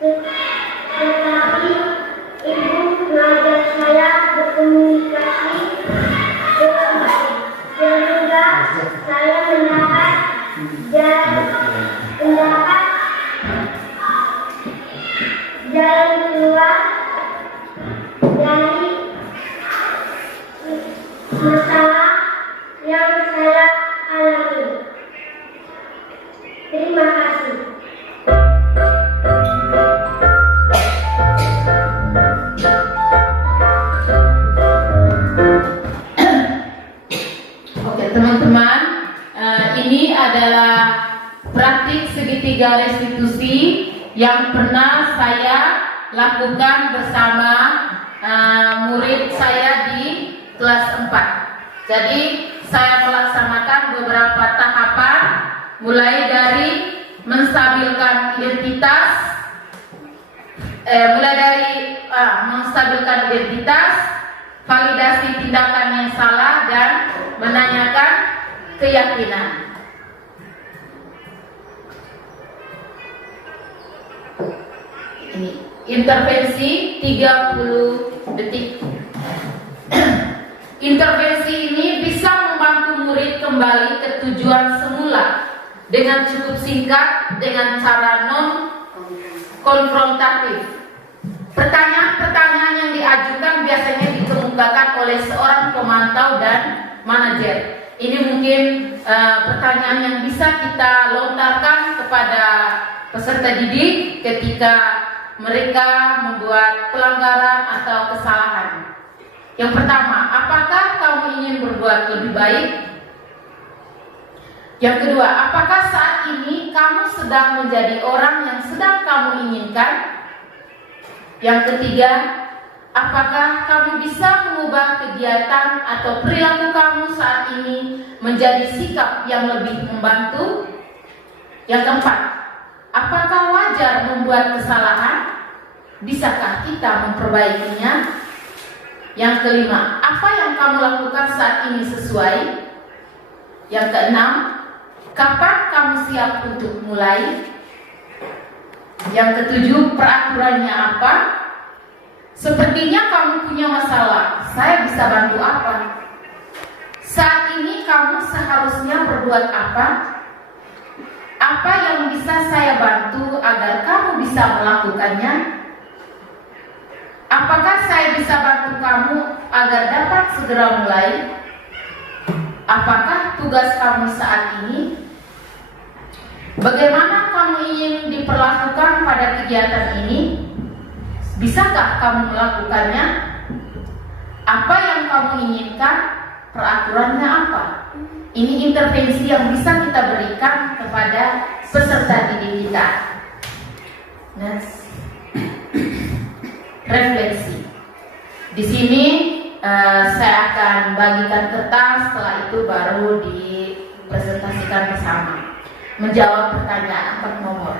tetapi Ibu mengajar saya berkomunikasi dengan baik, sehingga saya mendapat jalan keluar dari masalah yang saya alami. Terima kasih. 3 restitusi yang pernah saya lakukan bersama murid saya di kelas 4. Jadi saya melaksanakan beberapa tahapan, mulai dari menstabilkan identitas, validasi tindakan yang salah, dan menanyakan keyakinan. Ini intervensi 30 detik. Intervensi ini bisa membantu murid kembali ke tujuan semula dengan cukup singkat, dengan cara non konfrontatif. Pertanyaan-pertanyaan yang diajukan biasanya dikemukakan oleh seorang pemantau dan manajer. Ini mungkin pertanyaan yang bisa kita lontarkan kepada peserta didik ketika mereka membuat pelanggaran atau kesalahan. Yang pertama, apakah kamu ingin berbuat lebih baik? Yang kedua, apakah saat ini kamu sedang menjadi orang yang sedang kamu inginkan? Yang ketiga, apakah kamu bisa mengubah kegiatan atau perilaku kamu saat ini menjadi sikap yang lebih membantu? Yang keempat, apakah wajar membuat kesalahan? Bisakah kita memperbaikinya? Yang kelima, apa yang kamu lakukan saat ini sesuai? Yang keenam, kapan kamu siap untuk mulai? Yang ketujuh, peraturannya apa? Sepertinya kamu punya masalah, saya bisa bantu apa? Saat ini kamu seharusnya berbuat apa? Apa yang bisa saya bantu agar kamu bisa melakukannya? Apakah saya bisa bantu kamu agar dapat segera mulai? Apakah tugas kamu saat ini? Bagaimana kamu ingin diperlakukan pada kegiatan ini? Bisakah kamu melakukannya? Apa yang kamu inginkan? Peraturannya apa? Ini intervensi yang bisa kita berikan kepada peserta didik kita. Next. Refleksi. Di sini saya akan bagikan kertas, setelah itu baru dipresentasikan bersama. Menjawab pertanyaan 4 nomor.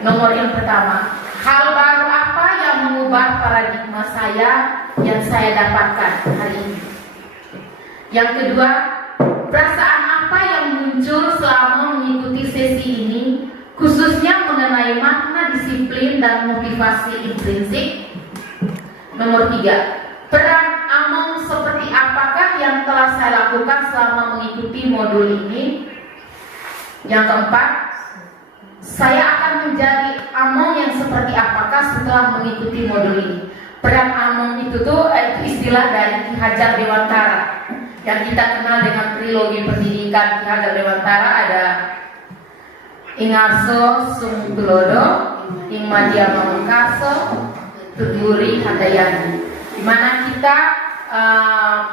Nomor yang pertama, hal baru apa yang mengubah paradigma saya yang saya dapatkan hari ini? Yang kedua, perasaan apa yang muncul selama mengikuti sesi ini, khususnya mengenai makna disiplin dan motivasi intrinsik? Nomor 3, peran Among seperti apakah yang telah saya lakukan selama mengikuti modul ini? Yang keempat, saya akan menjadi Among yang seperti apakah setelah mengikuti modul ini? Peran Among itu istilah dari Ki Hajar Dewantara yang kita kenal dengan trilogi pendidikan Ki Hajar Dewantara. Ada Ingarso Sungtulodo, Ing Madya Mamungkaso, Tuturi Handayani, di mana kita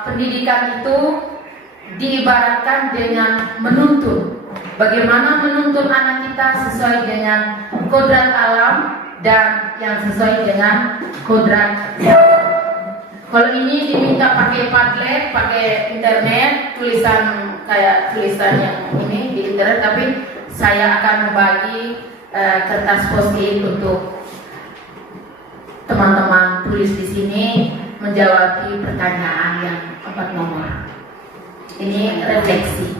pendidikan itu diibaratkan dengan menuntun. Bagaimana menuntun anak kita sesuai dengan kodrat alam dan yang sesuai dengan kodrat. Kalau ini diminta pakai Padlet, pakai internet, tulisan kayak tulisan yang ini di internet, tapi saya akan membagi kertas post-it untuk teman-teman tulis di sini menjawab pertanyaan yang 4 nomor. Ini refleksi.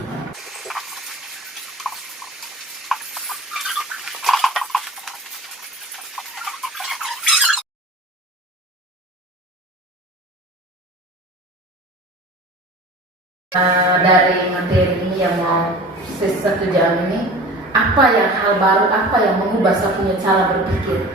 Dari materi ini yang mau sesi 1 jam ini, apa yang hal baru, apa yang mengubah saya punya cara berpikir?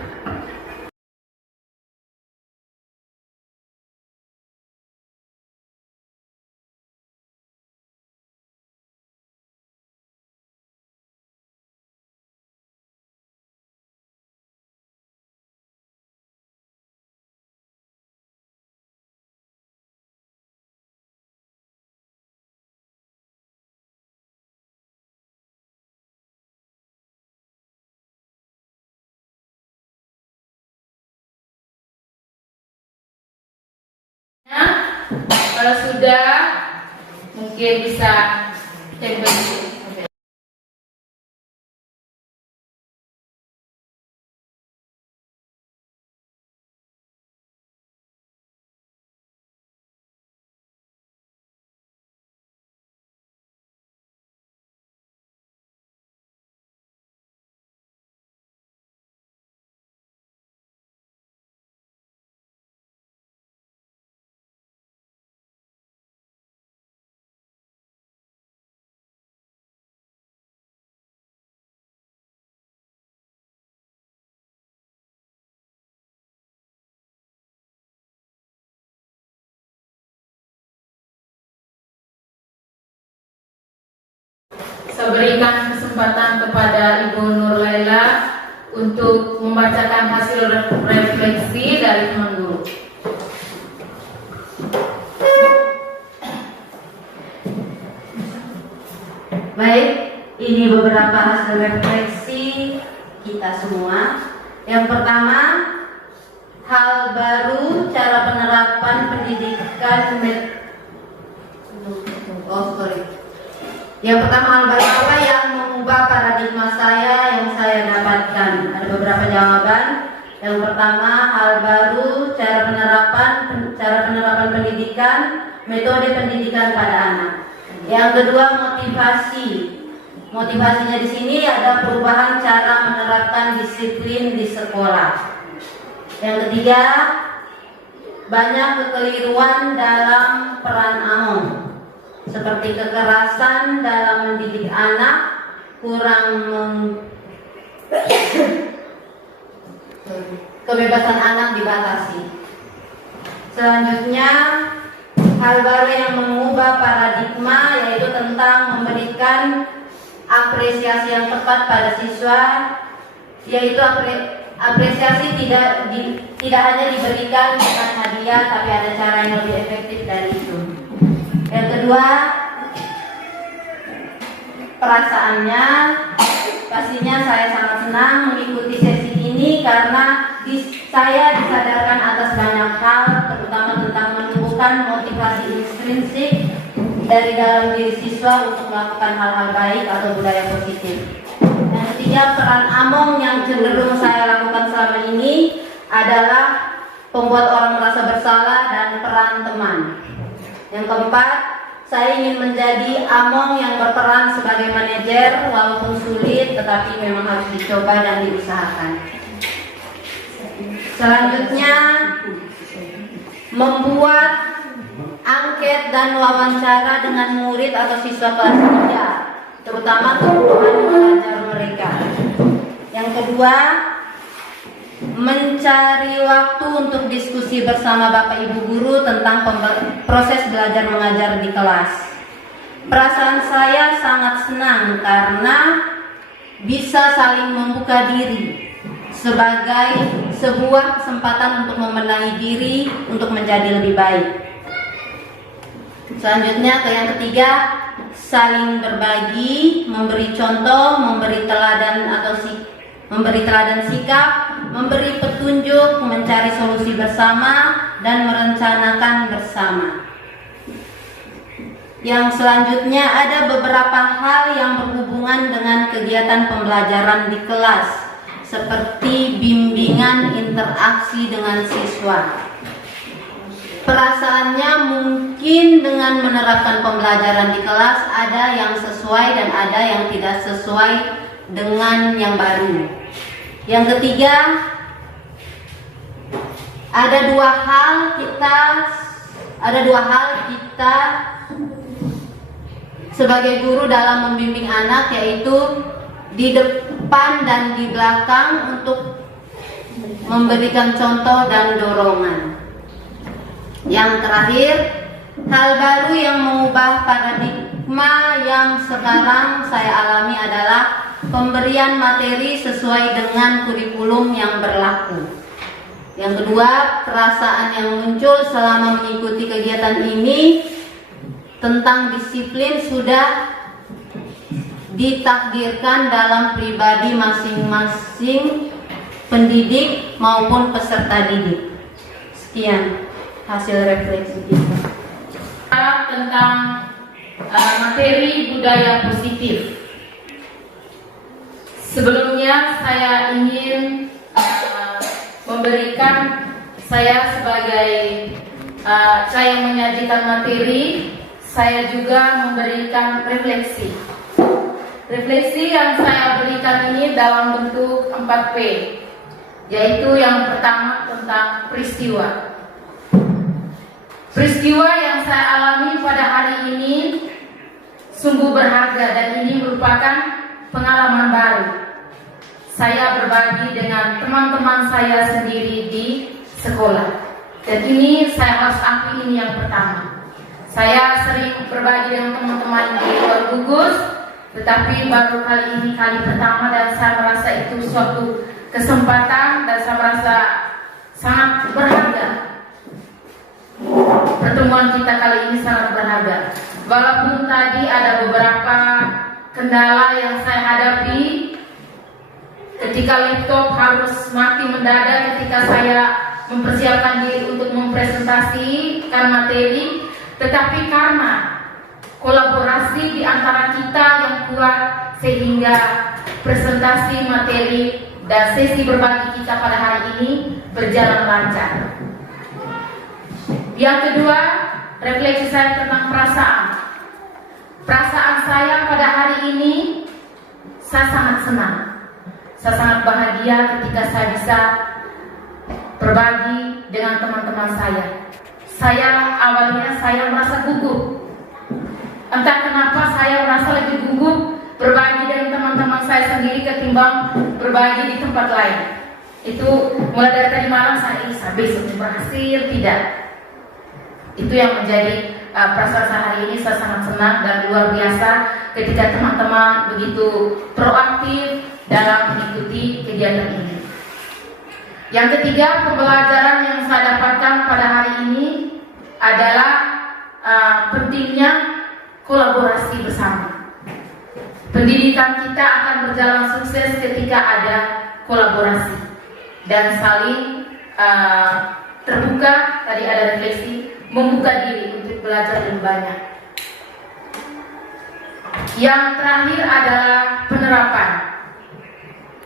Kalau sudah, mungkin bisa tempel. Saya berikan kesempatan kepada Ibu Nur Laila untuk membacakan hasil refleksi dari teman guru. Baik, ini beberapa hasil refleksi kita semua. Yang pertama, hal baru cara penerapan pendidikan Yang pertama, hal baru apa yang mengubah paradigma saya yang saya dapatkan? Ada beberapa jawaban. Yang pertama, hal baru cara penerapan pendidikan, metode pendidikan pada anak. Yang kedua, motivasi. Motivasinya di sini ada perubahan cara menerapkan disiplin di sekolah. Yang ketiga, banyak kekeliruan dalam peran AMOM, seperti kekerasan dalam mendidik anak, kebebasan anak dibatasi. Selanjutnya, hal baru yang mengubah paradigma yaitu tentang memberikan apresiasi yang tepat pada siswa, yaitu apresiasi tidak hanya diberikan dengan hadiah, tapi ada cara yang lebih efektif dari itu. Yang kedua, perasaannya, pastinya saya sangat senang mengikuti sesi ini karena saya disadarkan atas banyak hal, terutama tentang menumbuhkan motivasi intrinsik dari dalam diri siswa untuk melakukan hal-hal baik atau budaya positif. Yang ketiga, peran AMOM yang cenderung saya lakukan selama ini adalah membuat orang merasa bersalah dan peran teman. Yang keempat, saya ingin menjadi AMOM yang berperan sebagai manajer, walaupun sulit tetapi memang harus dicoba dan diusahakan. Selanjutnya, membuat angket dan wawancara dengan murid atau siswa kelas 3, terutama kebutuhan belajar mereka. Yang kedua, mencari waktu untuk diskusi bersama Bapak Ibu guru tentang proses belajar mengajar di kelas. Perasaan saya sangat senang karena bisa saling membuka diri sebagai sebuah kesempatan untuk membenahi diri untuk menjadi lebih baik. Selanjutnya, ke yang ketiga, saling berbagi, memberi contoh, memberi teladan sikap, memberi petunjuk, mencari solusi bersama, dan merencanakan bersama. Yang selanjutnya, ada beberapa hal yang berhubungan dengan kegiatan pembelajaran di kelas, seperti bimbingan interaksi dengan siswa. Perasaannya mungkin dengan menerapkan pembelajaran di kelas ada yang sesuai dan ada yang tidak sesuai dengan yang baru. Yang ketiga, ada dua hal kita sebagai guru dalam membimbing anak, yaitu di depan dan di belakang untuk memberikan contoh dan dorongan. Yang terakhir, hal baru yang mengubah paradigma yang sekarang saya alami adalah pemberian materi sesuai dengan kurikulum yang berlaku. Yang kedua, perasaan yang muncul selama mengikuti kegiatan ini tentang disiplin sudah ditakdirkan dalam pribadi masing-masing pendidik maupun peserta didik. Sekian hasil refleksi kita. tentang materi budaya positif. Sebelumnya saya ingin memberikan saya sebagai saya menyajikan materi, saya juga memberikan refleksi. Refleksi yang saya berikan ini dalam bentuk 4P, yaitu yang pertama tentang peristiwa. Peristiwa yang saya alami pada hari ini sungguh berharga dan ini merupakan pengalaman baru. Saya berbagi dengan teman-teman saya sendiri di sekolah. Dan ini saya harus akui, ini yang pertama. Saya sering berbagi dengan teman-teman di luar gugus, tetapi baru kali ini kali pertama dan saya merasa itu suatu kesempatan dan saya merasa sangat berharga. Pertemuan kita kali ini sangat berharga. Walaupun tadi ada beberapa kendala yang saya hadapi, ketika laptop harus mati mendadak ketika saya mempersiapkan diri untuk mempresentasikan materi, tetapi karena kolaborasi di antara kita yang kuat sehingga presentasi materi dan sesi berbagi kita pada hari ini berjalan lancar. Yang kedua, refleksi saya tentang perasaan. Perasaan saya pada hari ini, saya sangat senang. Saya sangat bahagia ketika saya bisa berbagi dengan teman-teman saya. Awalnya saya merasa gugup. Entah kenapa saya merasa lebih gugup berbagi dengan teman-teman saya sendiri ketimbang berbagi di tempat lain. Itu mulai dari tadi malam saya besok berhasil tidak. Itu yang menjadi perasaan saya hari ini. Saya sangat senang dan luar biasa ketika teman-teman begitu proaktif dalam mengikuti kegiatan ini. Yang ketiga, pembelajaran yang saya dapatkan pada hari ini adalah pentingnya kolaborasi bersama. Pendidikan kita akan berjalan sukses ketika ada kolaborasi dan saling terbuka. Tadi ada refleksi, membuka diri untuk belajar lebih banyak. Yang terakhir adalah penerapan.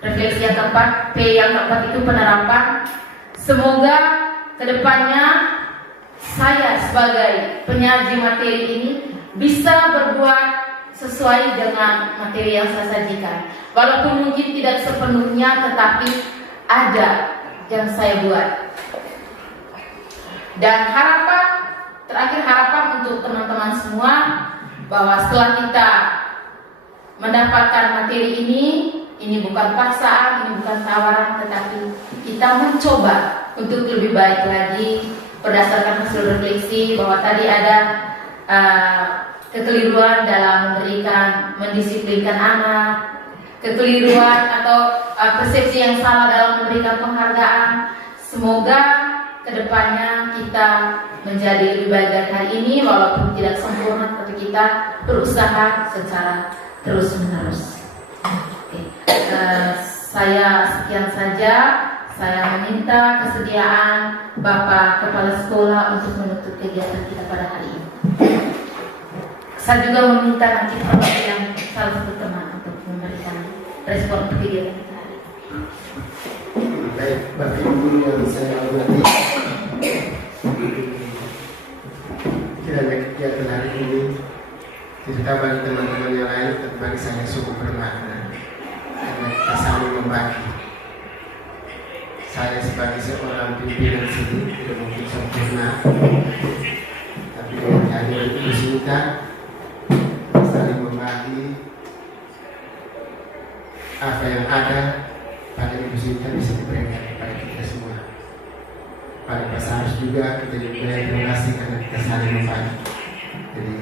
Refleksi yang keempat, P yang keempat itu penerapan. Semoga kedepannya saya sebagai penyaji materi ini bisa berbuat sesuai dengan materi yang saya sajikan. Walaupun mungkin tidak sepenuhnya, tetapi ada yang saya buat. Dan terakhir harapan untuk teman-teman semua, bahwa setelah kita mendapatkan materi ini bukan paksaan, ini bukan tawaran, tetapi kita mencoba untuk lebih baik lagi berdasarkan hasil refleksi bahwa tadi ada kekeliruan dalam mendisiplinkan anak, kekeliruan atau persepsi yang salah dalam memberikan penghargaan. Semoga kedepannya kita menjadi lebih baik dari hari ini, walaupun tidak sempurna, tapi kita berusaha secara terus-menerus. Saya sekian saja. Saya meminta kesediaan Bapak Kepala Sekolah untuk menutup kegiatan kita pada hari ini. Saya juga meminta nanti perwakilan salah satu teman untuk memberikan respon untuk kegiatan kita hari ini. Baik, Bapak Ibu guru yang saya hormati, kiranya kegiatan hari ini tidak bagi teman-teman yang lain, tapi bagi saya sungguh bermakna karena kita saling membagi. Saya sebagai seorang pimpinan sini tidak mungkin sempurna, tapi dengan kehadiran Ibu Sinta saling membagi apa yang ada pada Ibu Sinta bisa diberikan kepada kita semua. Pada Pak Sarus juga kita juga terima kasih karena kita saling membagi. Jadi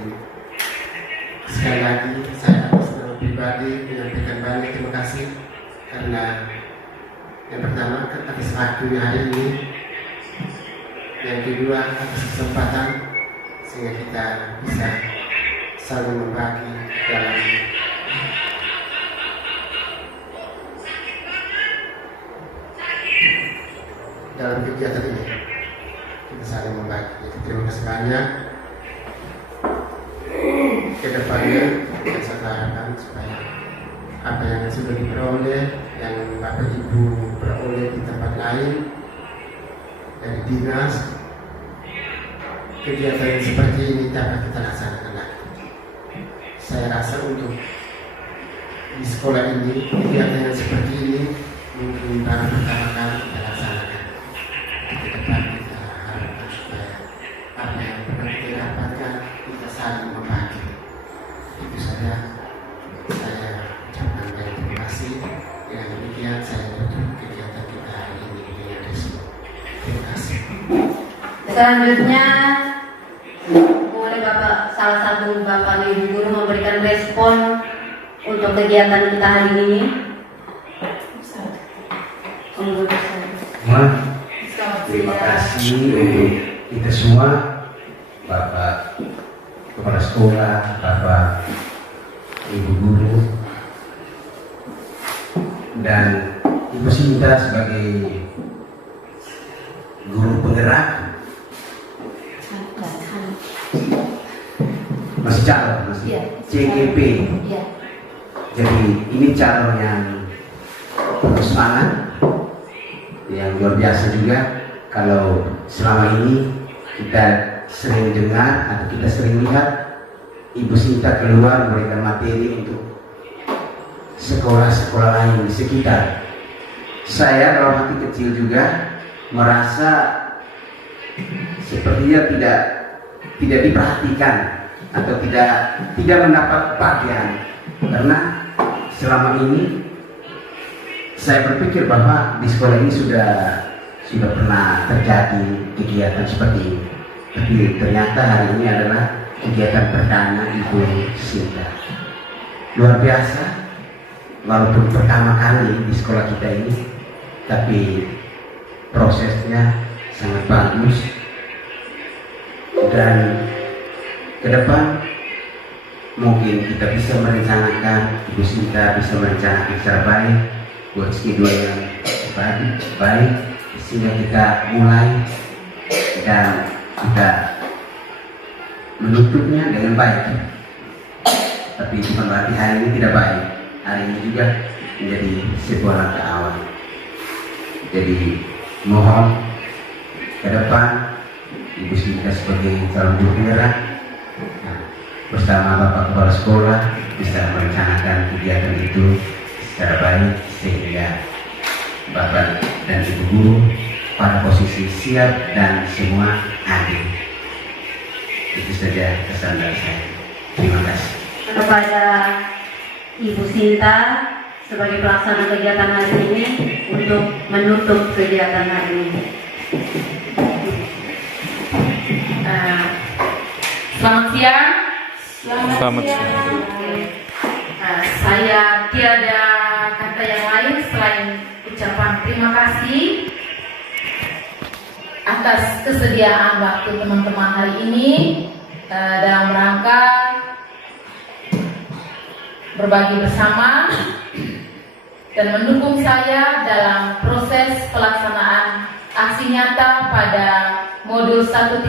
sekali lagi saya atas nama pribadi menyampaikan banyak terima kasih karena yang pertama atas waktunya hari ini, yang kedua atas kesempatan sehingga kita bisa saling membagi dalam kegiatan ini. Kita saling membagi. Terima kasih banyak. kedepannya saya harapkan supaya apa yang sudah diperoleh, yang Bapak Ibu peroleh di tempat lain dari dinas, kegiatan seperti ini dapat kita laksanakan lagi. Saya rasa untuk di sekolah ini kegiatan yang seperti ini mungkin baru pertama kali kita laksanakan. Ke depan kita harapkan supaya apa yang pernah kita dapatkan kita saling membagi. Itu saja. Saya ucapkan banyak terima kasih. Dengan demikian saya tutup kegiatan kita hari ini dengan resmi. Terima kasih. Selanjutnya boleh salah satu Bapak Ibu Guru memberikan respon untuk kegiatan kita hari ini. Terima kasih untuk kita semua, Bapak Kepala Sekolah, Bapak Ibu Guru, dan Ibu Sinta sebagai guru penggerak, masih calon, masih CGP. Jadi ini calon yang semangat, yang luar biasa juga. Kalau selama ini kita sering dengar atau kita sering lihat Ibu Sinta keluar memberikan materi untuk sekolah-sekolah lain di sekitar. Saya dalam hati kecil juga merasa sepertinya tidak diperhatikan atau tidak mendapat bagian, karena selama ini saya berpikir bahwa di sekolah ini sudah pernah terjadi kegiatan seperti ini, tapi ternyata hari ini adalah kegiatan perdana Ibu Sinta. Luar biasa, walaupun pertama kali di sekolah kita ini, tapi prosesnya sangat bagus. Dan ke depan mungkin kita bisa merencanakan, Ibu Sinta bisa merencanakan secara baik buat schedule yang baik, sehingga kita mulai dan kita menutupnya dengan baik. Tapi bukan berarti hari ini tidak baik, hari ini juga menjadi sebuah langkah awal. Jadi mohon ke depan Ibu Sinta sebagai calon guru penggerak bersama Bapak Kepala Sekolah bisa merencanakan kegiatan itu secara baik, sehingga Bapak dan Ibu Guru pada posisi siap dan semua adil. Itu saja pesan dari saya. Terima kasih. Kepada Ibu Sinta sebagai pelaksana kegiatan hari ini untuk menutup kegiatan hari ini. Selamat siang. Selamat siang. Saya tiada kata yang lain selain ucapan terima kasih atas kesediaan waktu teman-teman hari ini dalam rangka berbagi bersama dan mendukung saya dalam proses pelaksanaan aksi nyata pada modul 1.4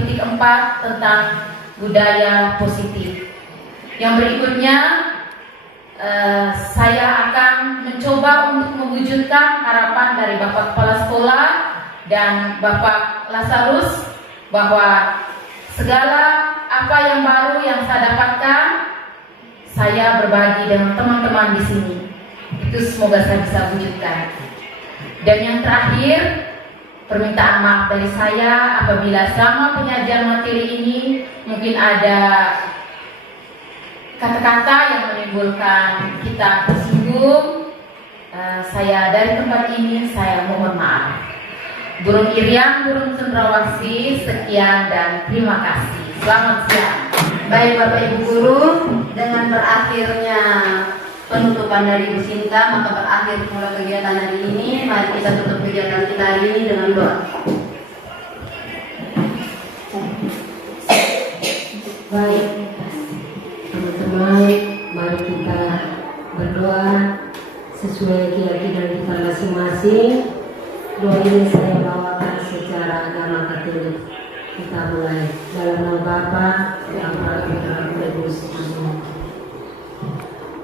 tentang budaya positif. Yang berikutnya saya akan mencoba untuk mewujudkan harapan dari Bapak Kepala Sekolah dan Bapak Lazarus bahwa segala apa yang baru yang saya dapatkan, saya berbagi dengan teman-teman di sini. Itu semoga saya bisa wujudkan. Dan yang terakhir, permintaan maaf dari saya apabila selama penyajian materi ini mungkin ada kata-kata yang menimbulkan kita tersinggung. Saya dari tempat ini saya mohon maaf. Burung Irian, Burung Cendrawasih, sekian dan terima kasih. Selamat siang. Baik Bapak Ibu Guru, dengan berakhirnya penutupan dari Ibu Sinta, maka berakhir pula kegiatan hari ini. Mari kita tutup kegiatan kita hari ini dengan doa. Baik, teman-teman, mari kita berdoa sesuai keyakinan kita masing-masing. Doa ini saya bawakan secara agama Katolik. Kita mulai dalam nama Bapa, Putra, dan Roh Kudus. Amin.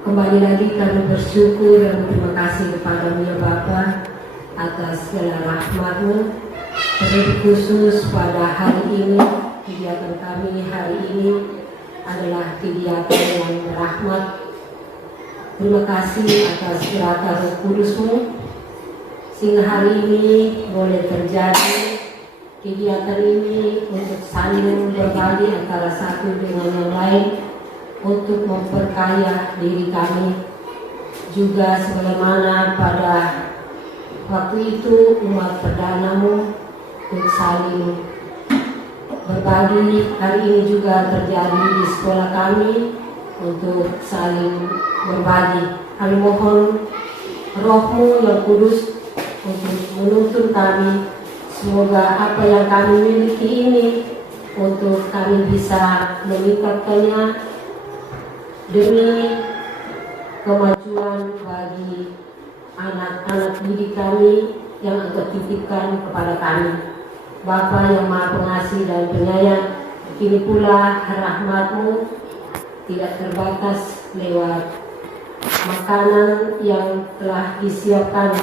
Kembali lagi kami bersyukur dan berterima kasih kepada-Mu ya Bapa atas segala rahmat-Mu. Terlebih khusus pada hari ini, kegiatan kami hari ini adalah kegiatan yang berahmat. Terima kasih atas gerakan Roh Kudus-Mu, sehingga hari ini boleh terjadi kegiatan ini untuk saling berbagi antara satu dengan yang lain, untuk memperkaya diri kami. Juga sebagaimana pada waktu itu umat perdana-Mu untuk saling berbagi, hari ini juga terjadi di sekolah kami untuk saling berbagi. Kami mohon Roh-Mu yang kudus untuk menuntun kami, semoga apa yang kami miliki ini untuk kami bisa meningkatkannya demi kemajuan bagi anak-anak didik kami yang Engkau titipkan kepada kami. Bapa yang Maha Pengasih dan Penyayang, kini pula rahmat-Mu tidak terbatas lewat makanan yang telah disiapkan.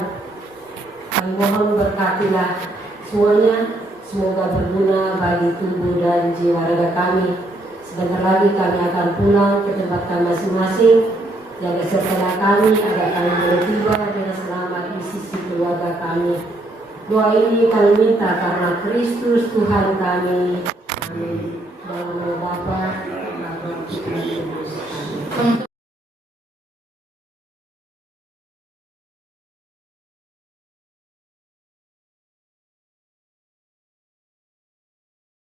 Kami mohon berkatilah semuanya, semoga berguna bagi tubuh dan jiwa raga kami. Sebentar lagi kami akan pulang ke tempat kami masing-masing. Jaga serta kami agar kami boleh tiba dengan selamat di sisi keluarga kami. Doa ini kami minta karena Kristus Tuhan kami. Amin. Dalam nama Bapa dan Putra dan Roh Kudus.